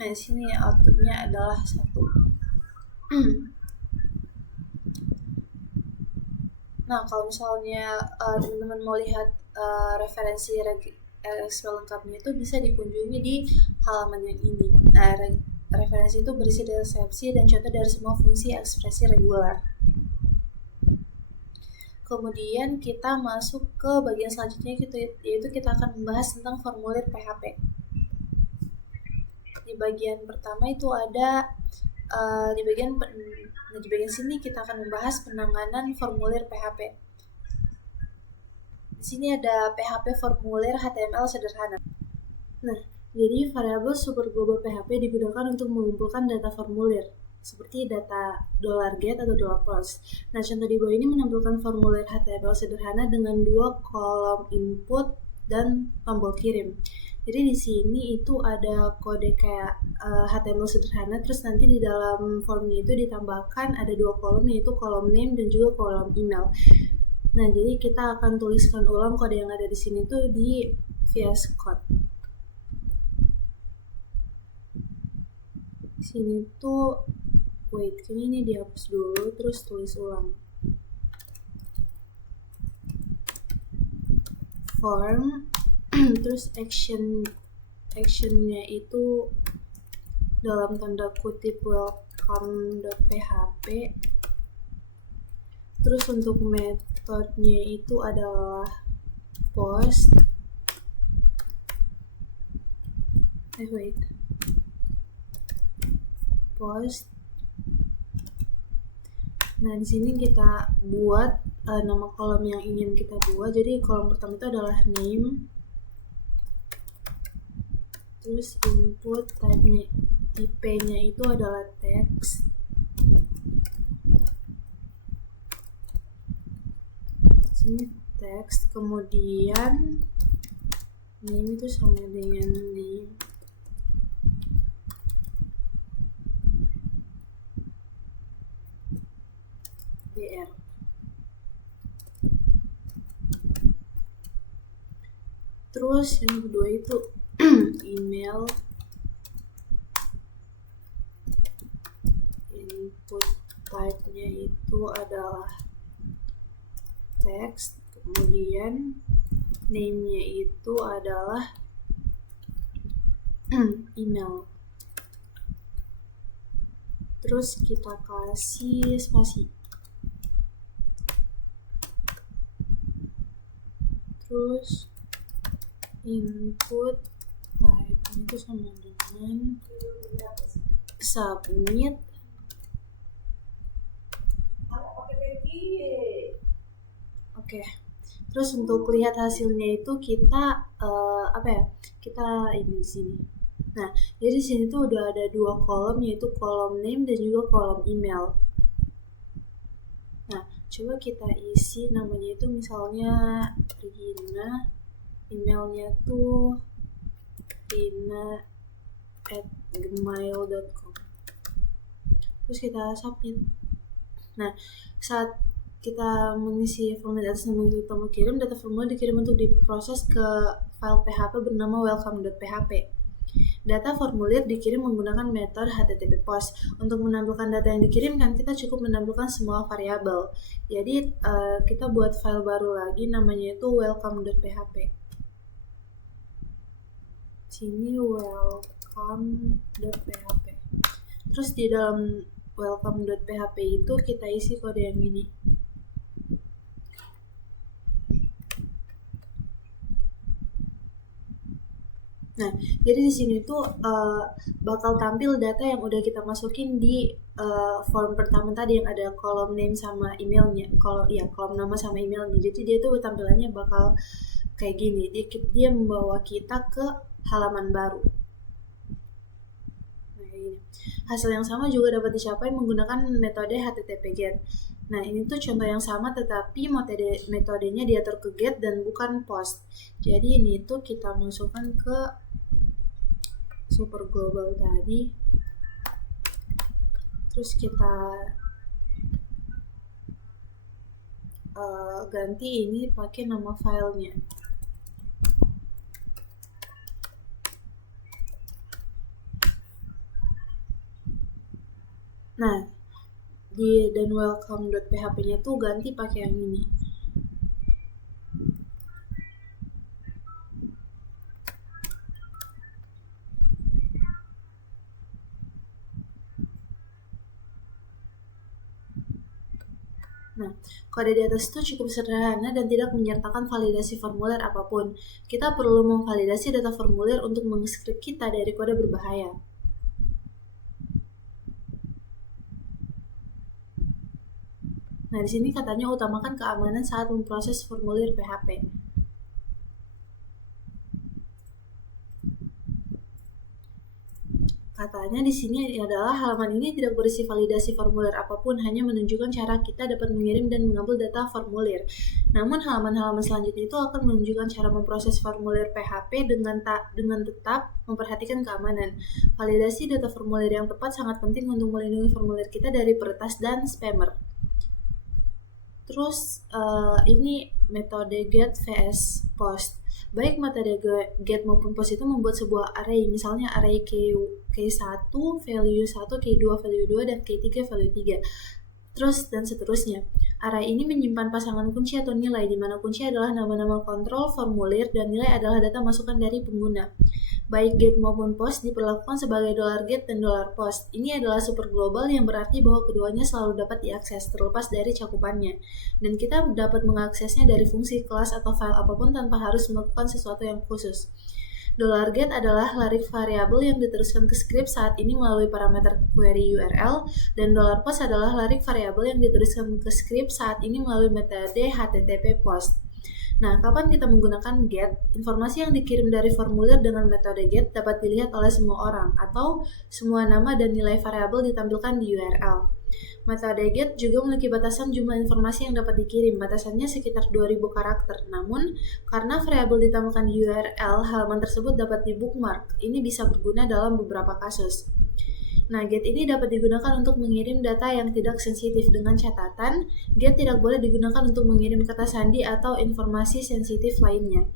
Nah, di sini outputnya adalah 1. Nah, kalau misalnya teman-teman mau lihat referensi SQL lengkapnya itu bisa dikunjungi di halaman yang ini. Nah, referensi itu berisi deskripsi dan contoh dari semua fungsi ekspresi reguler. Kemudian kita masuk ke bagian selanjutnya, yaitu kita akan membahas tentang formulir PHP. Di bagian pertama itu ada di bagian sini kita akan membahas penanganan formulir PHP. Di sini ada PHP formulir HTML sederhana. Nah, jadi variabel super global PHP digunakan untuk mengumpulkan data formulir seperti data $get atau $post. Nah, contoh di bawah ini menampilkan formulir HTML sederhana dengan 2 kolom input dan tombol kirim. Jadi di sini itu ada kode kayak HTML sederhana, terus nanti di dalam formnya itu ditambahkan ada 2 kolom, yaitu kolom name dan juga kolom email. Nah, jadi kita akan tuliskan ulang kode yang ada di sini tuh di VS Code. Di sini tuh ini dihapus dulu, terus tulis ulang. Form terus actionnya itu dalam tanda kutip welcome.php. Terus untuk metodenya itu adalah post. Post. Nah, di sini kita buat nama kolom yang ingin kita buat. Jadi kolom pertama itu adalah name. Terus input type-nya, IP-nya itu adalah text. Sini text, kemudian name itu sama dengan name. BR. Terus yang kedua itu email. Input type-nya itu adalah text, kemudian name-nya itu adalah email. Terus kita kasih spasi. Terus input type itu sama dengan submit. Oke. Terus untuk lihat hasilnya itu kita kita ini di sini. Nah, jadi di sini tuh udah ada dua kolom, yaitu kolom name dan juga kolom email. Nah, coba kita isi namanya itu misalnya Rina, emailnya tuh rina@gmail.com. Terus kita submit. Nah, saat kita mengisi formulir atas nama yang kita mau kirim, data formulir dikirim untuk diproses ke file PHP bernama welcome.php. Data formulir dikirim menggunakan metode HTTP POST. Untuk menampilkan data yang dikirimkan, kita cukup menampilkan semua variabel. Jadi kita buat file baru lagi, namanya itu welcome.php. Sini welcome.php. Terus di dalam welcome.php itu kita isi kode yang ini. Nah, jadi di sini tuh bakal tampil data yang udah kita masukin di form pertama tadi yang ada kolom name sama emailnya, kolom nama sama emailnya. Jadi dia tuh tampilannya bakal kayak gini. Dia membawa kita ke halaman baru. Nah, ini. Hasil yang sama juga dapat dicapai menggunakan metode HTTP GET. Nah, ini tuh contoh yang sama tetapi metodenya diatur ke GET dan bukan POST. Jadi ini tuh kita masukkan ke super global tadi. Terus kita ganti ini pakai nama filenya. Nah, dan welcome.php-nya tuh ganti pakai yang ini. Nah, kode di atas itu cukup sederhana dan tidak menyertakan validasi formulir apapun. Kita perlu memvalidasi data formulir untuk mengeskrip kita dari kode berbahaya. Nah, di sini katanya utamakan keamanan saat memproses formulir PHP. Katanya di sini adalah halaman ini tidak berisi validasi formulir apapun, hanya menunjukkan cara kita dapat mengirim dan mengambil data formulir. Namun halaman-halaman selanjutnya itu akan menunjukkan cara memproses formulir PHP dengan tetap memperhatikan keamanan. Validasi data formulir yang tepat sangat penting untuk melindungi formulir kita dari peretas dan spammer. Terus ini metode get vs post. Baik metode get maupun post itu membuat sebuah array, misalnya array K1 value 1, K2 value 2, dan K3 value 3. Terus dan seterusnya. Array ini menyimpan pasangan kunci atau nilai, di mana kunci adalah nama-nama kontrol, formulir, dan nilai adalah data masukan dari pengguna. Baik get maupun post diperlakukan sebagai $get dan $post. Ini adalah super global yang berarti bahwa keduanya selalu dapat diakses terlepas dari cakupannya. Dan kita dapat mengaksesnya dari fungsi, kelas, atau file apapun tanpa harus melakukan sesuatu yang khusus. $get adalah larik variabel yang diteruskan ke script saat ini melalui parameter query URL, dan $post adalah larik variabel yang diteruskan ke script saat ini melalui metode HTTP post. Nah, kapan kita menggunakan get? Informasi yang dikirim dari formulir dengan metode get dapat dilihat oleh semua orang, atau semua nama dan nilai variabel ditampilkan di URL. Metode get juga memiliki batasan jumlah informasi yang dapat dikirim, batasannya sekitar 2000 karakter. Namun, karena variabel ditampilkan di URL, halaman tersebut dapat di-bookmark. Ini bisa berguna dalam beberapa kasus. Nah, get ini dapat digunakan untuk mengirim data yang tidak sensitif, dengan catatan, get tidak boleh digunakan untuk mengirim kata sandi atau informasi sensitif lainnya.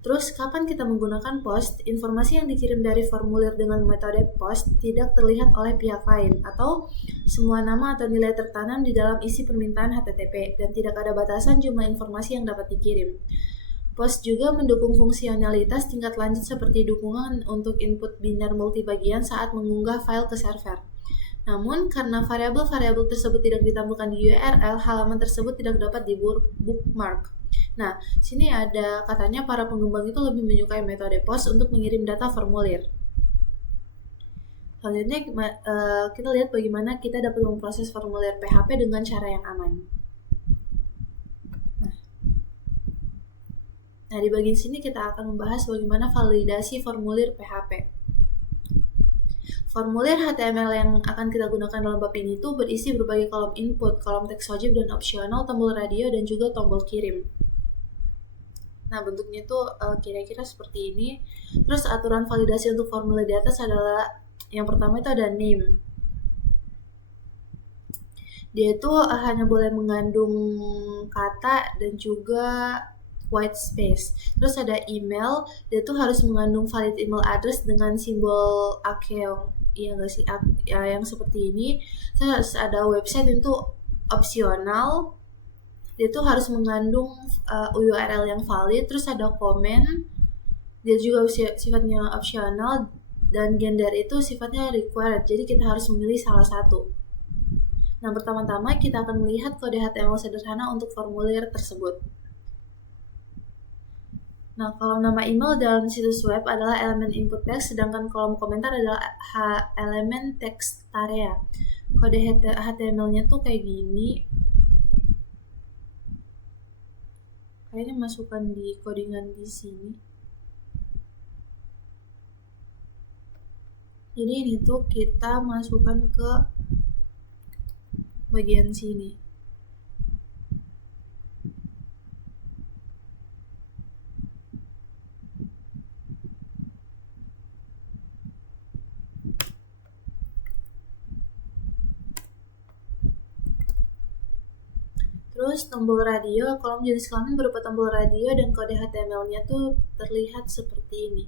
Terus, kapan kita menggunakan post? Informasi yang dikirim dari formulir dengan metode post tidak terlihat oleh pihak lain, atau semua nama atau nilai tertanam di dalam isi permintaan HTTP, dan tidak ada batasan jumlah informasi yang dapat dikirim. Post juga mendukung fungsionalitas tingkat lanjut seperti dukungan untuk input biner multibagian saat mengunggah file ke server. Namun, karena variabel-variabel tersebut tidak ditampilkan di URL, halaman tersebut tidak dapat di-bookmark. Nah, sini ada katanya para pengembang itu lebih menyukai metode post untuk mengirim data formulir. Selanjutnya, kita lihat bagaimana kita dapat memproses formulir PHP dengan cara yang aman. Nah, di bagian sini kita akan membahas bagaimana validasi formulir PHP. Formulir HTML yang akan kita gunakan dalam bab ini itu berisi berbagai kolom input, kolom teks wajib dan opsional, tombol radio, dan juga tombol kirim. Nah, bentuknya itu kira-kira seperti ini. Terus aturan validasi untuk formulir di atas adalah, yang pertama itu ada name. Dia itu hanya boleh mengandung kata dan juga white space. Terus ada email, dia tuh harus mengandung valid email address dengan simbol akeong, iya nggak sih, yang seperti ini. Terus ada website itu opsional, dia tuh harus mengandung URL yang valid. Terus ada komen, dia juga sifatnya opsional, dan gender itu sifatnya required, jadi kita harus memilih salah satu. Nah, pertama-tama kita akan melihat kode HTML sederhana untuk formulir tersebut. Nah, kolom nama email dalam situs web adalah elemen input text, sedangkan kolom komentar adalah elemen text area. Kode HTML-nya tuh kayak gini. Kayaknya masukkan di codingan di sini. Jadi ini tuh kita masukkan ke bagian sini. Terus tombol radio, kolom jenis kelamin berupa tombol radio dan kode HTML-nya tuh terlihat seperti ini.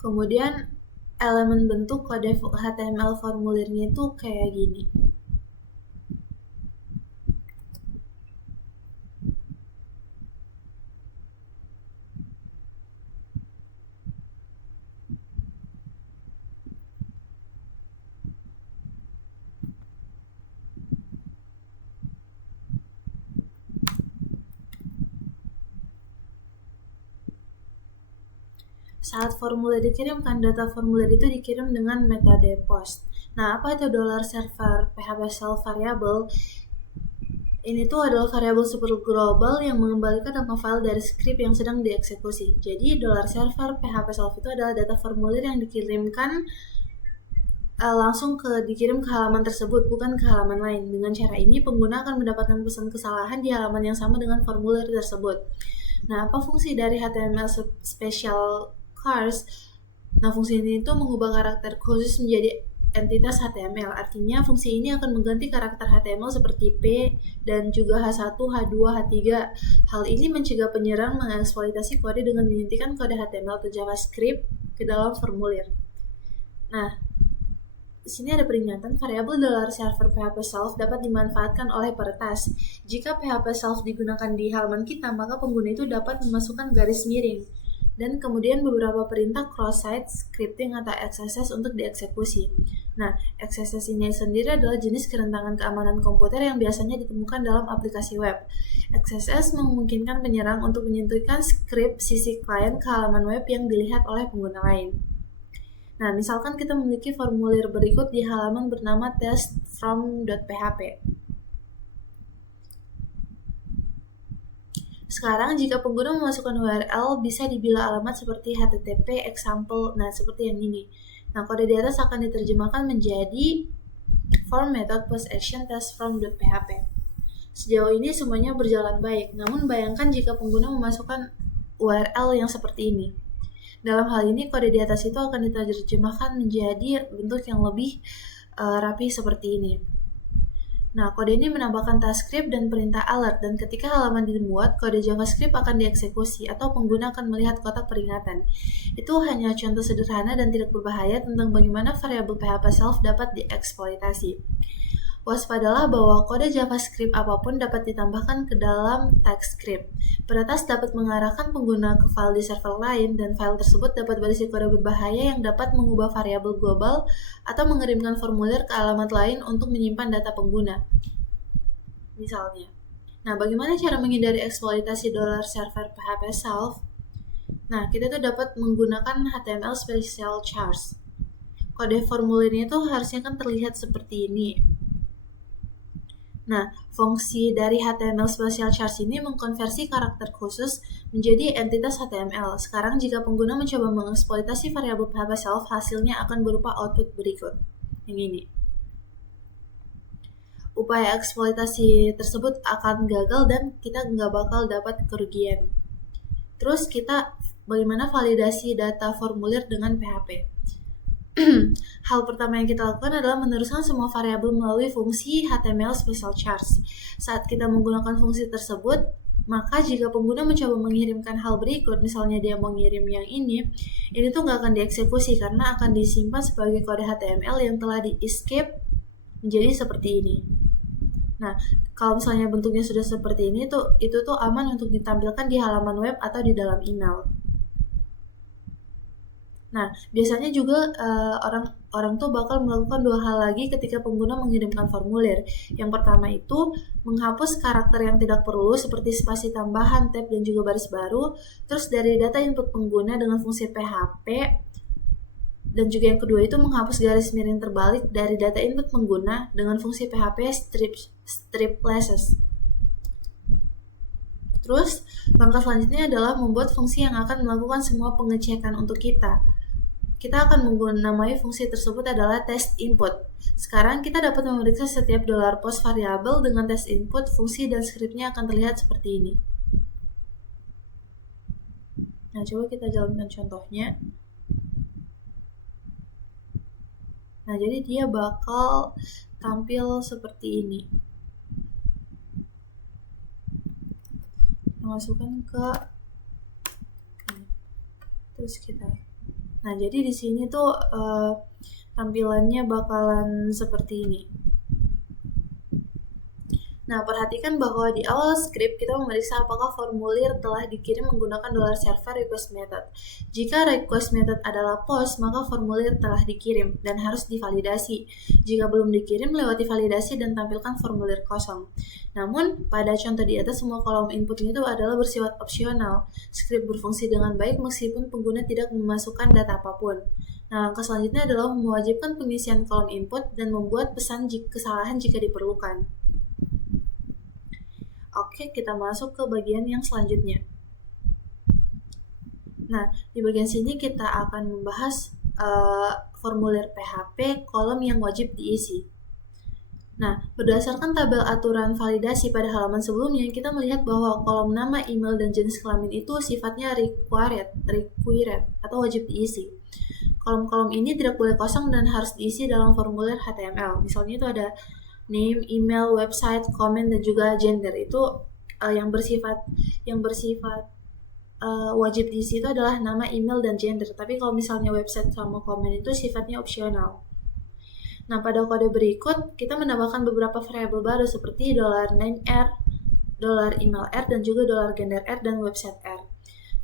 Kemudian elemen bentuk kode HTML formulirnya itu kayak gini. Saat formulir dikirimkan, data formulir itu dikirim dengan metode post. Nah, apa itu $server PHP self variable? Ini tuh adalah variabel super global yang mengembalikan nama file dari script yang sedang dieksekusi. Jadi, $server PHP self itu adalah data formulir yang dikirimkan langsung dikirim ke halaman tersebut, bukan ke halaman lain. Dengan cara ini, pengguna akan mendapatkan pesan kesalahan di halaman yang sama dengan formulir tersebut. Nah, apa fungsi dari HTML Special Chars? Nah, fungsi ini itu mengubah karakter khusus menjadi entitas HTML. Artinya, fungsi ini akan mengganti karakter HTML seperti P dan juga H1, H2, H3. Hal ini mencegah penyerang mengeksploitasi kode dengan menyuntikkan kode HTML atau JavaScript ke dalam formulir. Nah, di sini ada peringatan, variabel $server PHP self dapat dimanfaatkan oleh peretas. Jika PHP self digunakan di halaman kita, maka pengguna itu dapat memasukkan garis miring dan kemudian beberapa perintah cross-site scripting atau XSS untuk dieksekusi. Nah, XSS ini sendiri adalah jenis kerentanan keamanan komputer yang biasanya ditemukan dalam aplikasi web. XSS memungkinkan penyerang untuk menyentuhkan skrip sisi klien ke halaman web yang dilihat oleh pengguna lain. Nah, misalkan kita memiliki formulir berikut di halaman bernama testfrom.php. Sekarang, jika pengguna memasukkan URL, bisa dibilang alamat seperti http example, nah seperti yang ini. Nah, kode di atas akan diterjemahkan menjadi form method post action testfrom.php. Sejauh ini semuanya berjalan baik, namun bayangkan jika pengguna memasukkan URL yang seperti ini. Dalam hal ini, kode di atas itu akan diterjemahkan menjadi bentuk yang lebih rapi seperti ini. Nah, kode ini menambahkan task script dan perintah alert, dan ketika halaman dimuat, kode JavaScript akan dieksekusi atau pengguna akan melihat kotak peringatan. Itu hanya contoh sederhana dan tidak berbahaya tentang bagaimana variabel PHP self dapat dieksploitasi. Waspadalah bahwa kode JavaScript apapun dapat ditambahkan ke dalam TypeScript. Peretas dapat mengarahkan pengguna ke file di server lain, dan file tersebut dapat berisi kode berbahaya yang dapat mengubah variabel global atau mengirimkan formulir ke alamat lain untuk menyimpan data pengguna. Misalnya. Nah, bagaimana cara menghindari eksploitasi $server PHP self? Nah, kita tuh dapat menggunakan HTML Special Chars. Kode formulirnya itu harusnya kan terlihat seperti ini. Nah, fungsi dari HTML Special Chars ini mengkonversi karakter khusus menjadi entitas HTML. Sekarang, jika pengguna mencoba mengeksploitasi variabel PHP self, hasilnya akan berupa output berikut. Yang ini. Upaya eksploitasi tersebut akan gagal dan kita nggak bakal dapat kerugian. Terus kita bagaimana validasi data formulir dengan PHP? Hal pertama yang kita lakukan adalah meneruskan semua variabel melalui fungsi HTML Special Chars. Saat kita menggunakan fungsi tersebut, maka jika pengguna mencoba mengirimkan hal berikut, misalnya dia mau ngirim yang ini tuh nggak akan dieksekusi karena akan disimpan sebagai kode HTML yang telah di-escape menjadi seperti ini. Nah, kalau misalnya bentuknya sudah seperti ini, itu tuh aman untuk ditampilkan di halaman web atau di dalam email. Nah, biasanya juga orang tuh bakal melakukan dua hal lagi ketika pengguna mengirimkan formulir. Yang pertama itu menghapus karakter yang tidak perlu seperti spasi tambahan, tab, dan juga baris baru. Terus dari data input pengguna dengan fungsi PHP. Dan juga yang kedua itu menghapus garis miring terbalik dari data input pengguna dengan fungsi PHP strip classes. Terus, langkah selanjutnya adalah membuat fungsi yang akan melakukan semua pengecekan untuk kita. Kita akan menamai fungsi tersebut adalah test input. Sekarang kita dapat memeriksa setiap $post variabel dengan test input, fungsi dan skripnya akan terlihat seperti ini. Nah, coba kita jalankan contohnya. Nah, jadi dia bakal tampil seperti ini. Masukkan ke terus kita. Nah, jadi di sini tuh tampilannya bakalan seperti ini. Nah, perhatikan bahwa di awal script kita memeriksa apakah formulir telah dikirim menggunakan $server request method. Jika request method adalah post, maka formulir telah dikirim dan harus divalidasi. Jika belum dikirim, lewati validasi dan tampilkan formulir kosong. Namun, pada contoh di atas semua kolom input itu adalah bersifat opsional. Script berfungsi dengan baik meskipun pengguna tidak memasukkan data apapun. Nah, langkah selanjutnya adalah mewajibkan pengisian kolom input dan membuat pesan kesalahan jika diperlukan. Oke, kita masuk ke bagian yang selanjutnya. Nah, di bagian sini kita akan membahas formulir PHP kolom yang wajib diisi. Nah, berdasarkan tabel aturan validasi pada halaman sebelumnya, kita melihat bahwa kolom nama, email, dan jenis kelamin itu sifatnya required atau wajib diisi. Kolom-kolom ini tidak boleh kosong dan harus diisi dalam formulir HTML. Misalnya itu ada name, email, website, comment, dan juga gender. Itu yang bersifat wajib diisi itu adalah nama, email, dan gender. Tapi kalau misalnya website sama comment itu sifatnya opsional. Nah, pada kode berikut, kita menambahkan beberapa variabel baru seperti $name_R, $email_R, dan juga $gender_R dan website_R.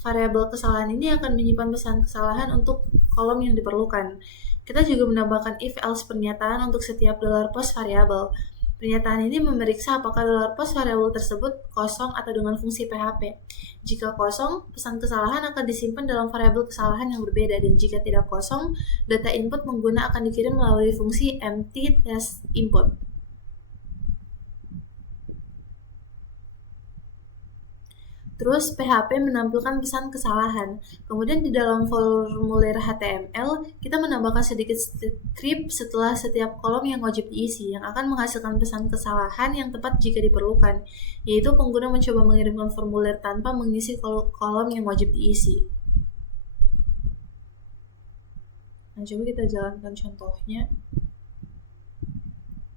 Variabel kesalahan ini akan menyimpan pesan kesalahan untuk kolom yang diperlukan. Kita juga menambahkan if-else pernyataan untuk setiap $post variabel. Pernyataan ini memeriksa apakah $post variabel tersebut kosong atau dengan fungsi PHP. Jika kosong, pesan kesalahan akan disimpan dalam variabel kesalahan yang berbeda, dan jika tidak kosong, data input pengguna akan dikirim melalui fungsi empty test input. Terus PHP menampilkan pesan kesalahan. Kemudian di dalam formulir HTML, kita menambahkan sedikit script setelah setiap kolom yang wajib diisi, yang akan menghasilkan pesan kesalahan yang tepat jika diperlukan, yaitu pengguna mencoba mengirimkan formulir tanpa mengisi kolom yang wajib diisi. Nah, coba kita jalankan contohnya.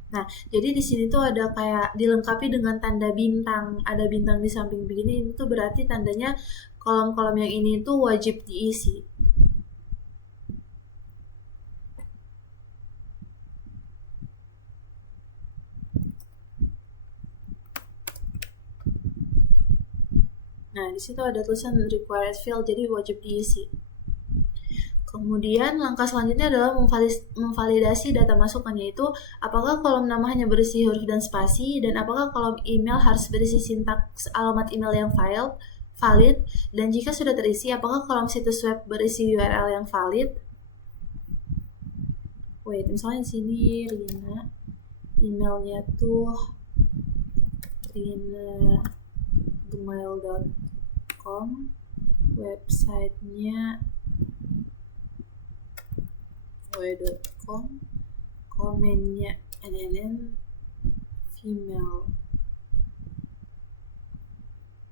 Nah, jadi di sini tuh ada kayak dilengkapi dengan tanda bintang. Ada bintang di samping begini, itu berarti tandanya kolom-kolom yang ini tuh wajib diisi. Nah, di situ ada tulisan required field, jadi wajib diisi. Kemudian langkah selanjutnya adalah memvalidasi data masukan, yaitu apakah kolom nama hanya berisi huruf dan spasi, dan apakah kolom email harus berisi sintaks alamat email yang valid, dan jika sudah terisi, apakah kolom situs web berisi URL yang valid. Misalnya di sini Rina, emailnya tuh rina@gmail.com, websitenya www.com, komennya NNN female.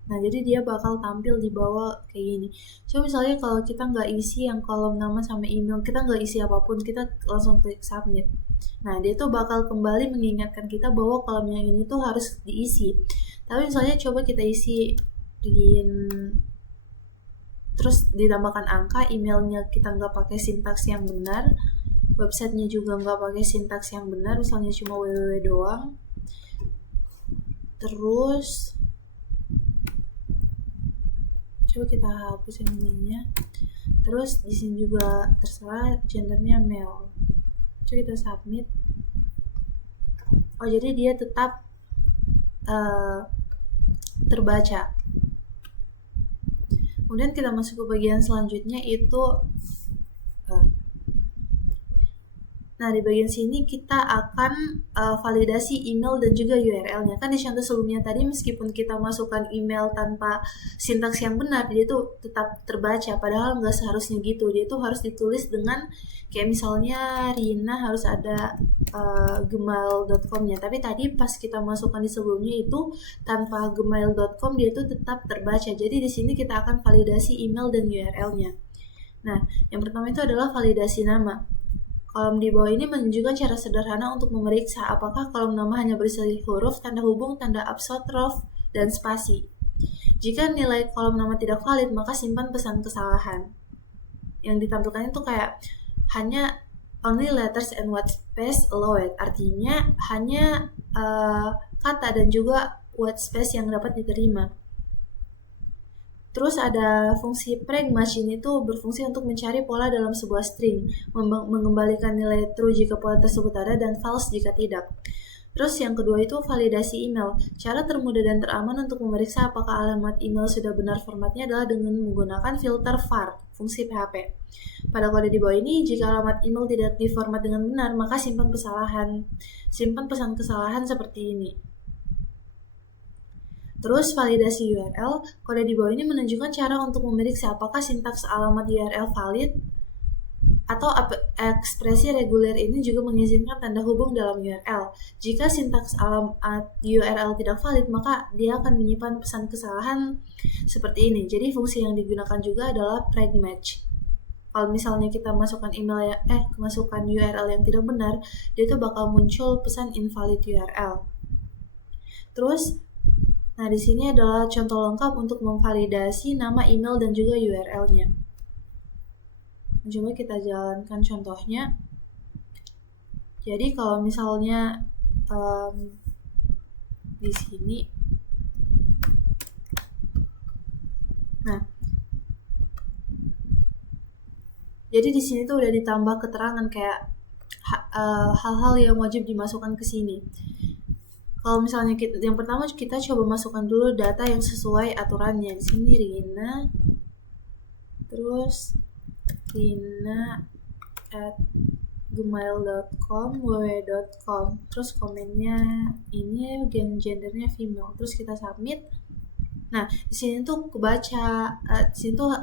Nah, jadi dia bakal tampil di bawah kayak gini. Coba misalnya kalau kita nggak isi yang kolom nama sama email, kita nggak isi apapun, kita langsung klik submit. Nah, dia tuh bakal kembali mengingatkan kita bahwa kolom yang ini tuh harus diisi. Tapi misalnya coba kita isi terus ditambahkan angka, emailnya kita nggak pakai sintaks yang benar, websitenya juga nggak pakai sintaks yang benar, misalnya cuma www doang. Terus coba kita hapus yang ininya. Terus di sini juga terserah gendernya male. Coba kita submit. Oh, jadi dia tetap terbaca. Kemudian kita masuk ke bagian selanjutnya, itu nah, di bagian sini kita akan validasi email dan juga URL-nya. Kan di contoh sebelumnya tadi, meskipun kita masukkan email tanpa sintaks yang benar, dia tuh tetap terbaca, padahal nggak seharusnya gitu. Dia tuh harus ditulis dengan kayak misalnya Rina harus ada gmail.com-nya, tapi tadi pas kita masukkan di sebelumnya itu tanpa gmail.com, dia tuh tetap terbaca. Jadi di sini kita akan validasi email dan URL-nya. Nah, yang pertama itu adalah validasi nama. Kolom di bawah ini menunjukkan cara sederhana untuk memeriksa apakah kolom nama hanya berisi huruf, tanda hubung, tanda apostrof, dan spasi. Jika nilai kolom nama tidak valid, maka simpan pesan kesalahan. Yang ditampilkan itu kayak hanya only letters and white space allowed, artinya hanya kata dan juga white space yang dapat diterima. Terus ada fungsi pragmatch, ini tuh berfungsi untuk mencari pola dalam sebuah string, mengembalikan nilai true jika pola tersebut ada dan false jika tidak. Terus yang kedua itu validasi email. Cara termudah dan teraman untuk memeriksa apakah alamat email sudah benar formatnya adalah dengan menggunakan filter var, fungsi PHP. Pada kode di bawah ini, jika alamat email tidak diformat dengan benar, maka simpan pesan kesalahan seperti ini. Terus validasi URL, kode di bawah ini menunjukkan cara untuk memeriksa apakah sintaks alamat URL valid. Atau ekspresi reguler ini juga mengizinkan tanda hubung dalam URL. Jika sintaks alamat URL tidak valid, maka dia akan menyimpan pesan kesalahan seperti ini. Jadi fungsi yang digunakan juga adalah preg match. Kalau misalnya kita masukkan masukkan URL yang tidak benar, dia itu bakal muncul pesan invalid URL. Terus, nah di sini adalah contoh lengkap untuk memvalidasi nama email dan juga URL-nya. Coba kita jalankan contohnya. Jadi kalau misalnya di sini, nah, jadi di sini tuh udah ditambah keterangan kayak hal-hal yang wajib dimasukkan ke sini. Kalau misalnya yang pertama kita coba masukkan dulu data yang sesuai aturannya. Di sini Rina, terus rina@gmail.com, www.com, terus komennya ini gendernya female, terus kita submit. Nah di sini tuh kebaca, di sini tuh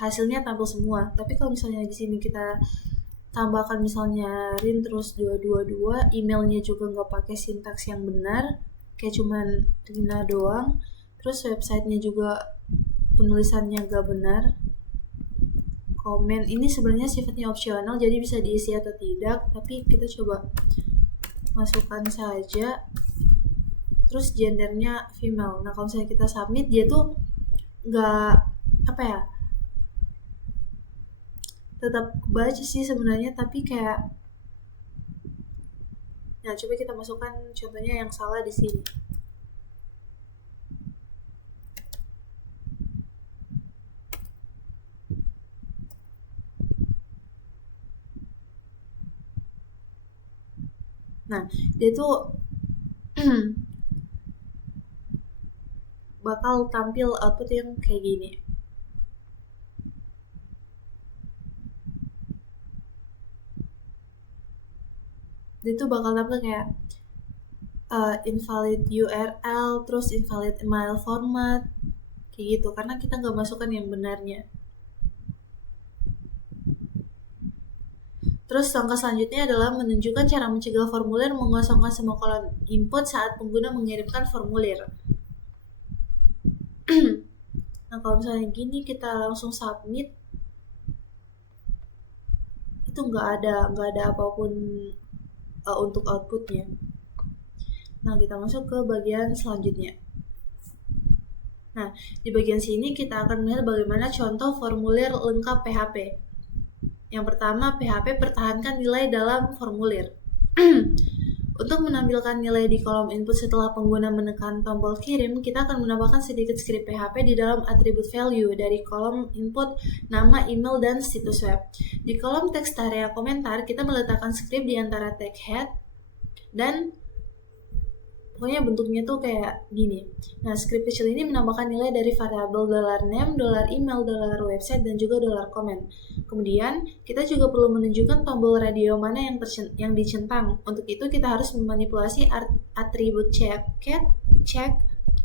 hasilnya tampil semua. Tapi kalau misalnya di sini kita tambahkan misalnya rin terus 222, emailnya juga nggak pakai sintaks yang benar, kayak cuman Rina doang, terus websitenya juga penulisannya nggak benar. Komen ini sebenarnya sifatnya opsional, jadi bisa diisi atau tidak, tapi kita coba masukkan saja. Terus gendernya female. Nah kalau misalnya kita submit, dia tuh nggak tetap baca sih sebenarnya, tapi kayak, nah coba kita masukkan contohnya yang salah di sini. Nah dia tuh bakal tampil output yang kayak gini. Dia tuh bakal tampil kayak invalid URL, terus invalid email format, kayak gitu, karena kita nggak masukkan yang benarnya. Terus langkah selanjutnya adalah menunjukkan cara mencegah formulir mengosongkan semua kolom input saat pengguna mengirimkan formulir. Nah kalau misalnya gini kita langsung submit, itu nggak ada apapun untuk outputnya. Nah kita masuk ke bagian selanjutnya. Nah di bagian sini kita akan melihat bagaimana contoh formulir lengkap PHP. Yang pertama, PHP pertahankan nilai dalam formulir. Untuk menampilkan nilai di kolom input setelah pengguna menekan tombol kirim, kita akan menambahkan sedikit script PHP di dalam atribut value dari kolom input nama, email, dan situs web. Di kolom teks area komentar, kita meletakkan script di antara tag head dan pokoknya bentuknya tuh kayak gini. Nah, script kecil ini menambahkan nilai dari variabel $name, $email, $website, dan juga $comment. Kemudian, kita juga perlu menunjukkan tombol radio mana yang dicentang. Untuk itu, kita harus memanipulasi atribut check,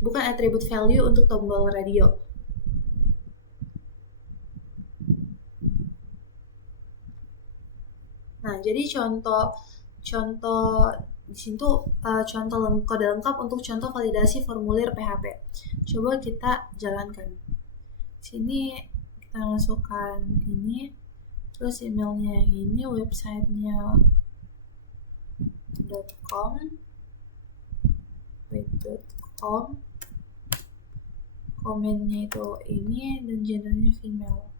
bukan atribut value untuk tombol radio. Nah, jadi contoh di sini tuh contoh kode lengkap untuk contoh validasi formulir PHP. Coba kita jalankan. Sini kita masukkan ini, terus emailnya ini, websitenya .com, web.com, komennya itu ini, dan gendernya female.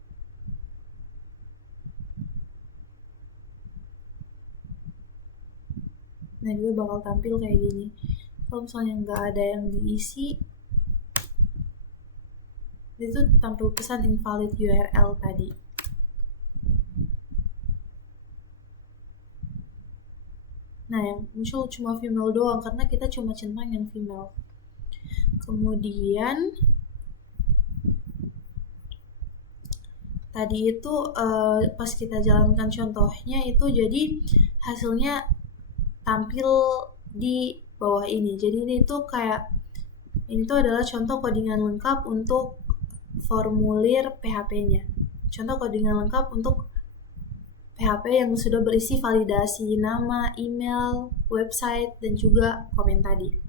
Nah dia bakal tampil kayak gini. Kalau misalnya nggak ada yang diisi, itu tampil pesan invalid URL tadi. Nah yang muncul cuma female doang karena kita cuma centang yang female. Kemudian tadi itu pas kita jalankan contohnya itu jadi hasilnya tampil di bawah ini. Jadi ini tuh kayak, ini tuh adalah contoh codingan lengkap untuk formulir PHP-nya. Contoh codingan lengkap untuk PHP yang sudah berisi validasi nama, email, website, dan juga komen tadi.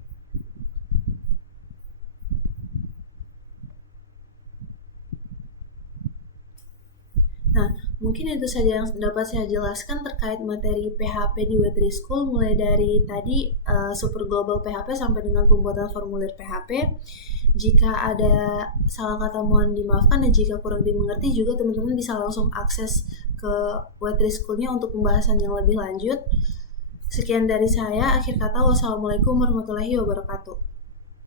Nah, mungkin itu saja yang dapat saya jelaskan terkait materi PHP di Web3 School, mulai dari tadi super global PHP sampai dengan pembuatan formulir PHP. Jika ada salah kata mohon dimaafkan, dan jika kurang dimengerti juga teman-teman bisa langsung akses ke Web3 School-nya untuk pembahasan yang lebih lanjut. Sekian dari saya, akhir kata wassalamualaikum warahmatullahi wabarakatuh.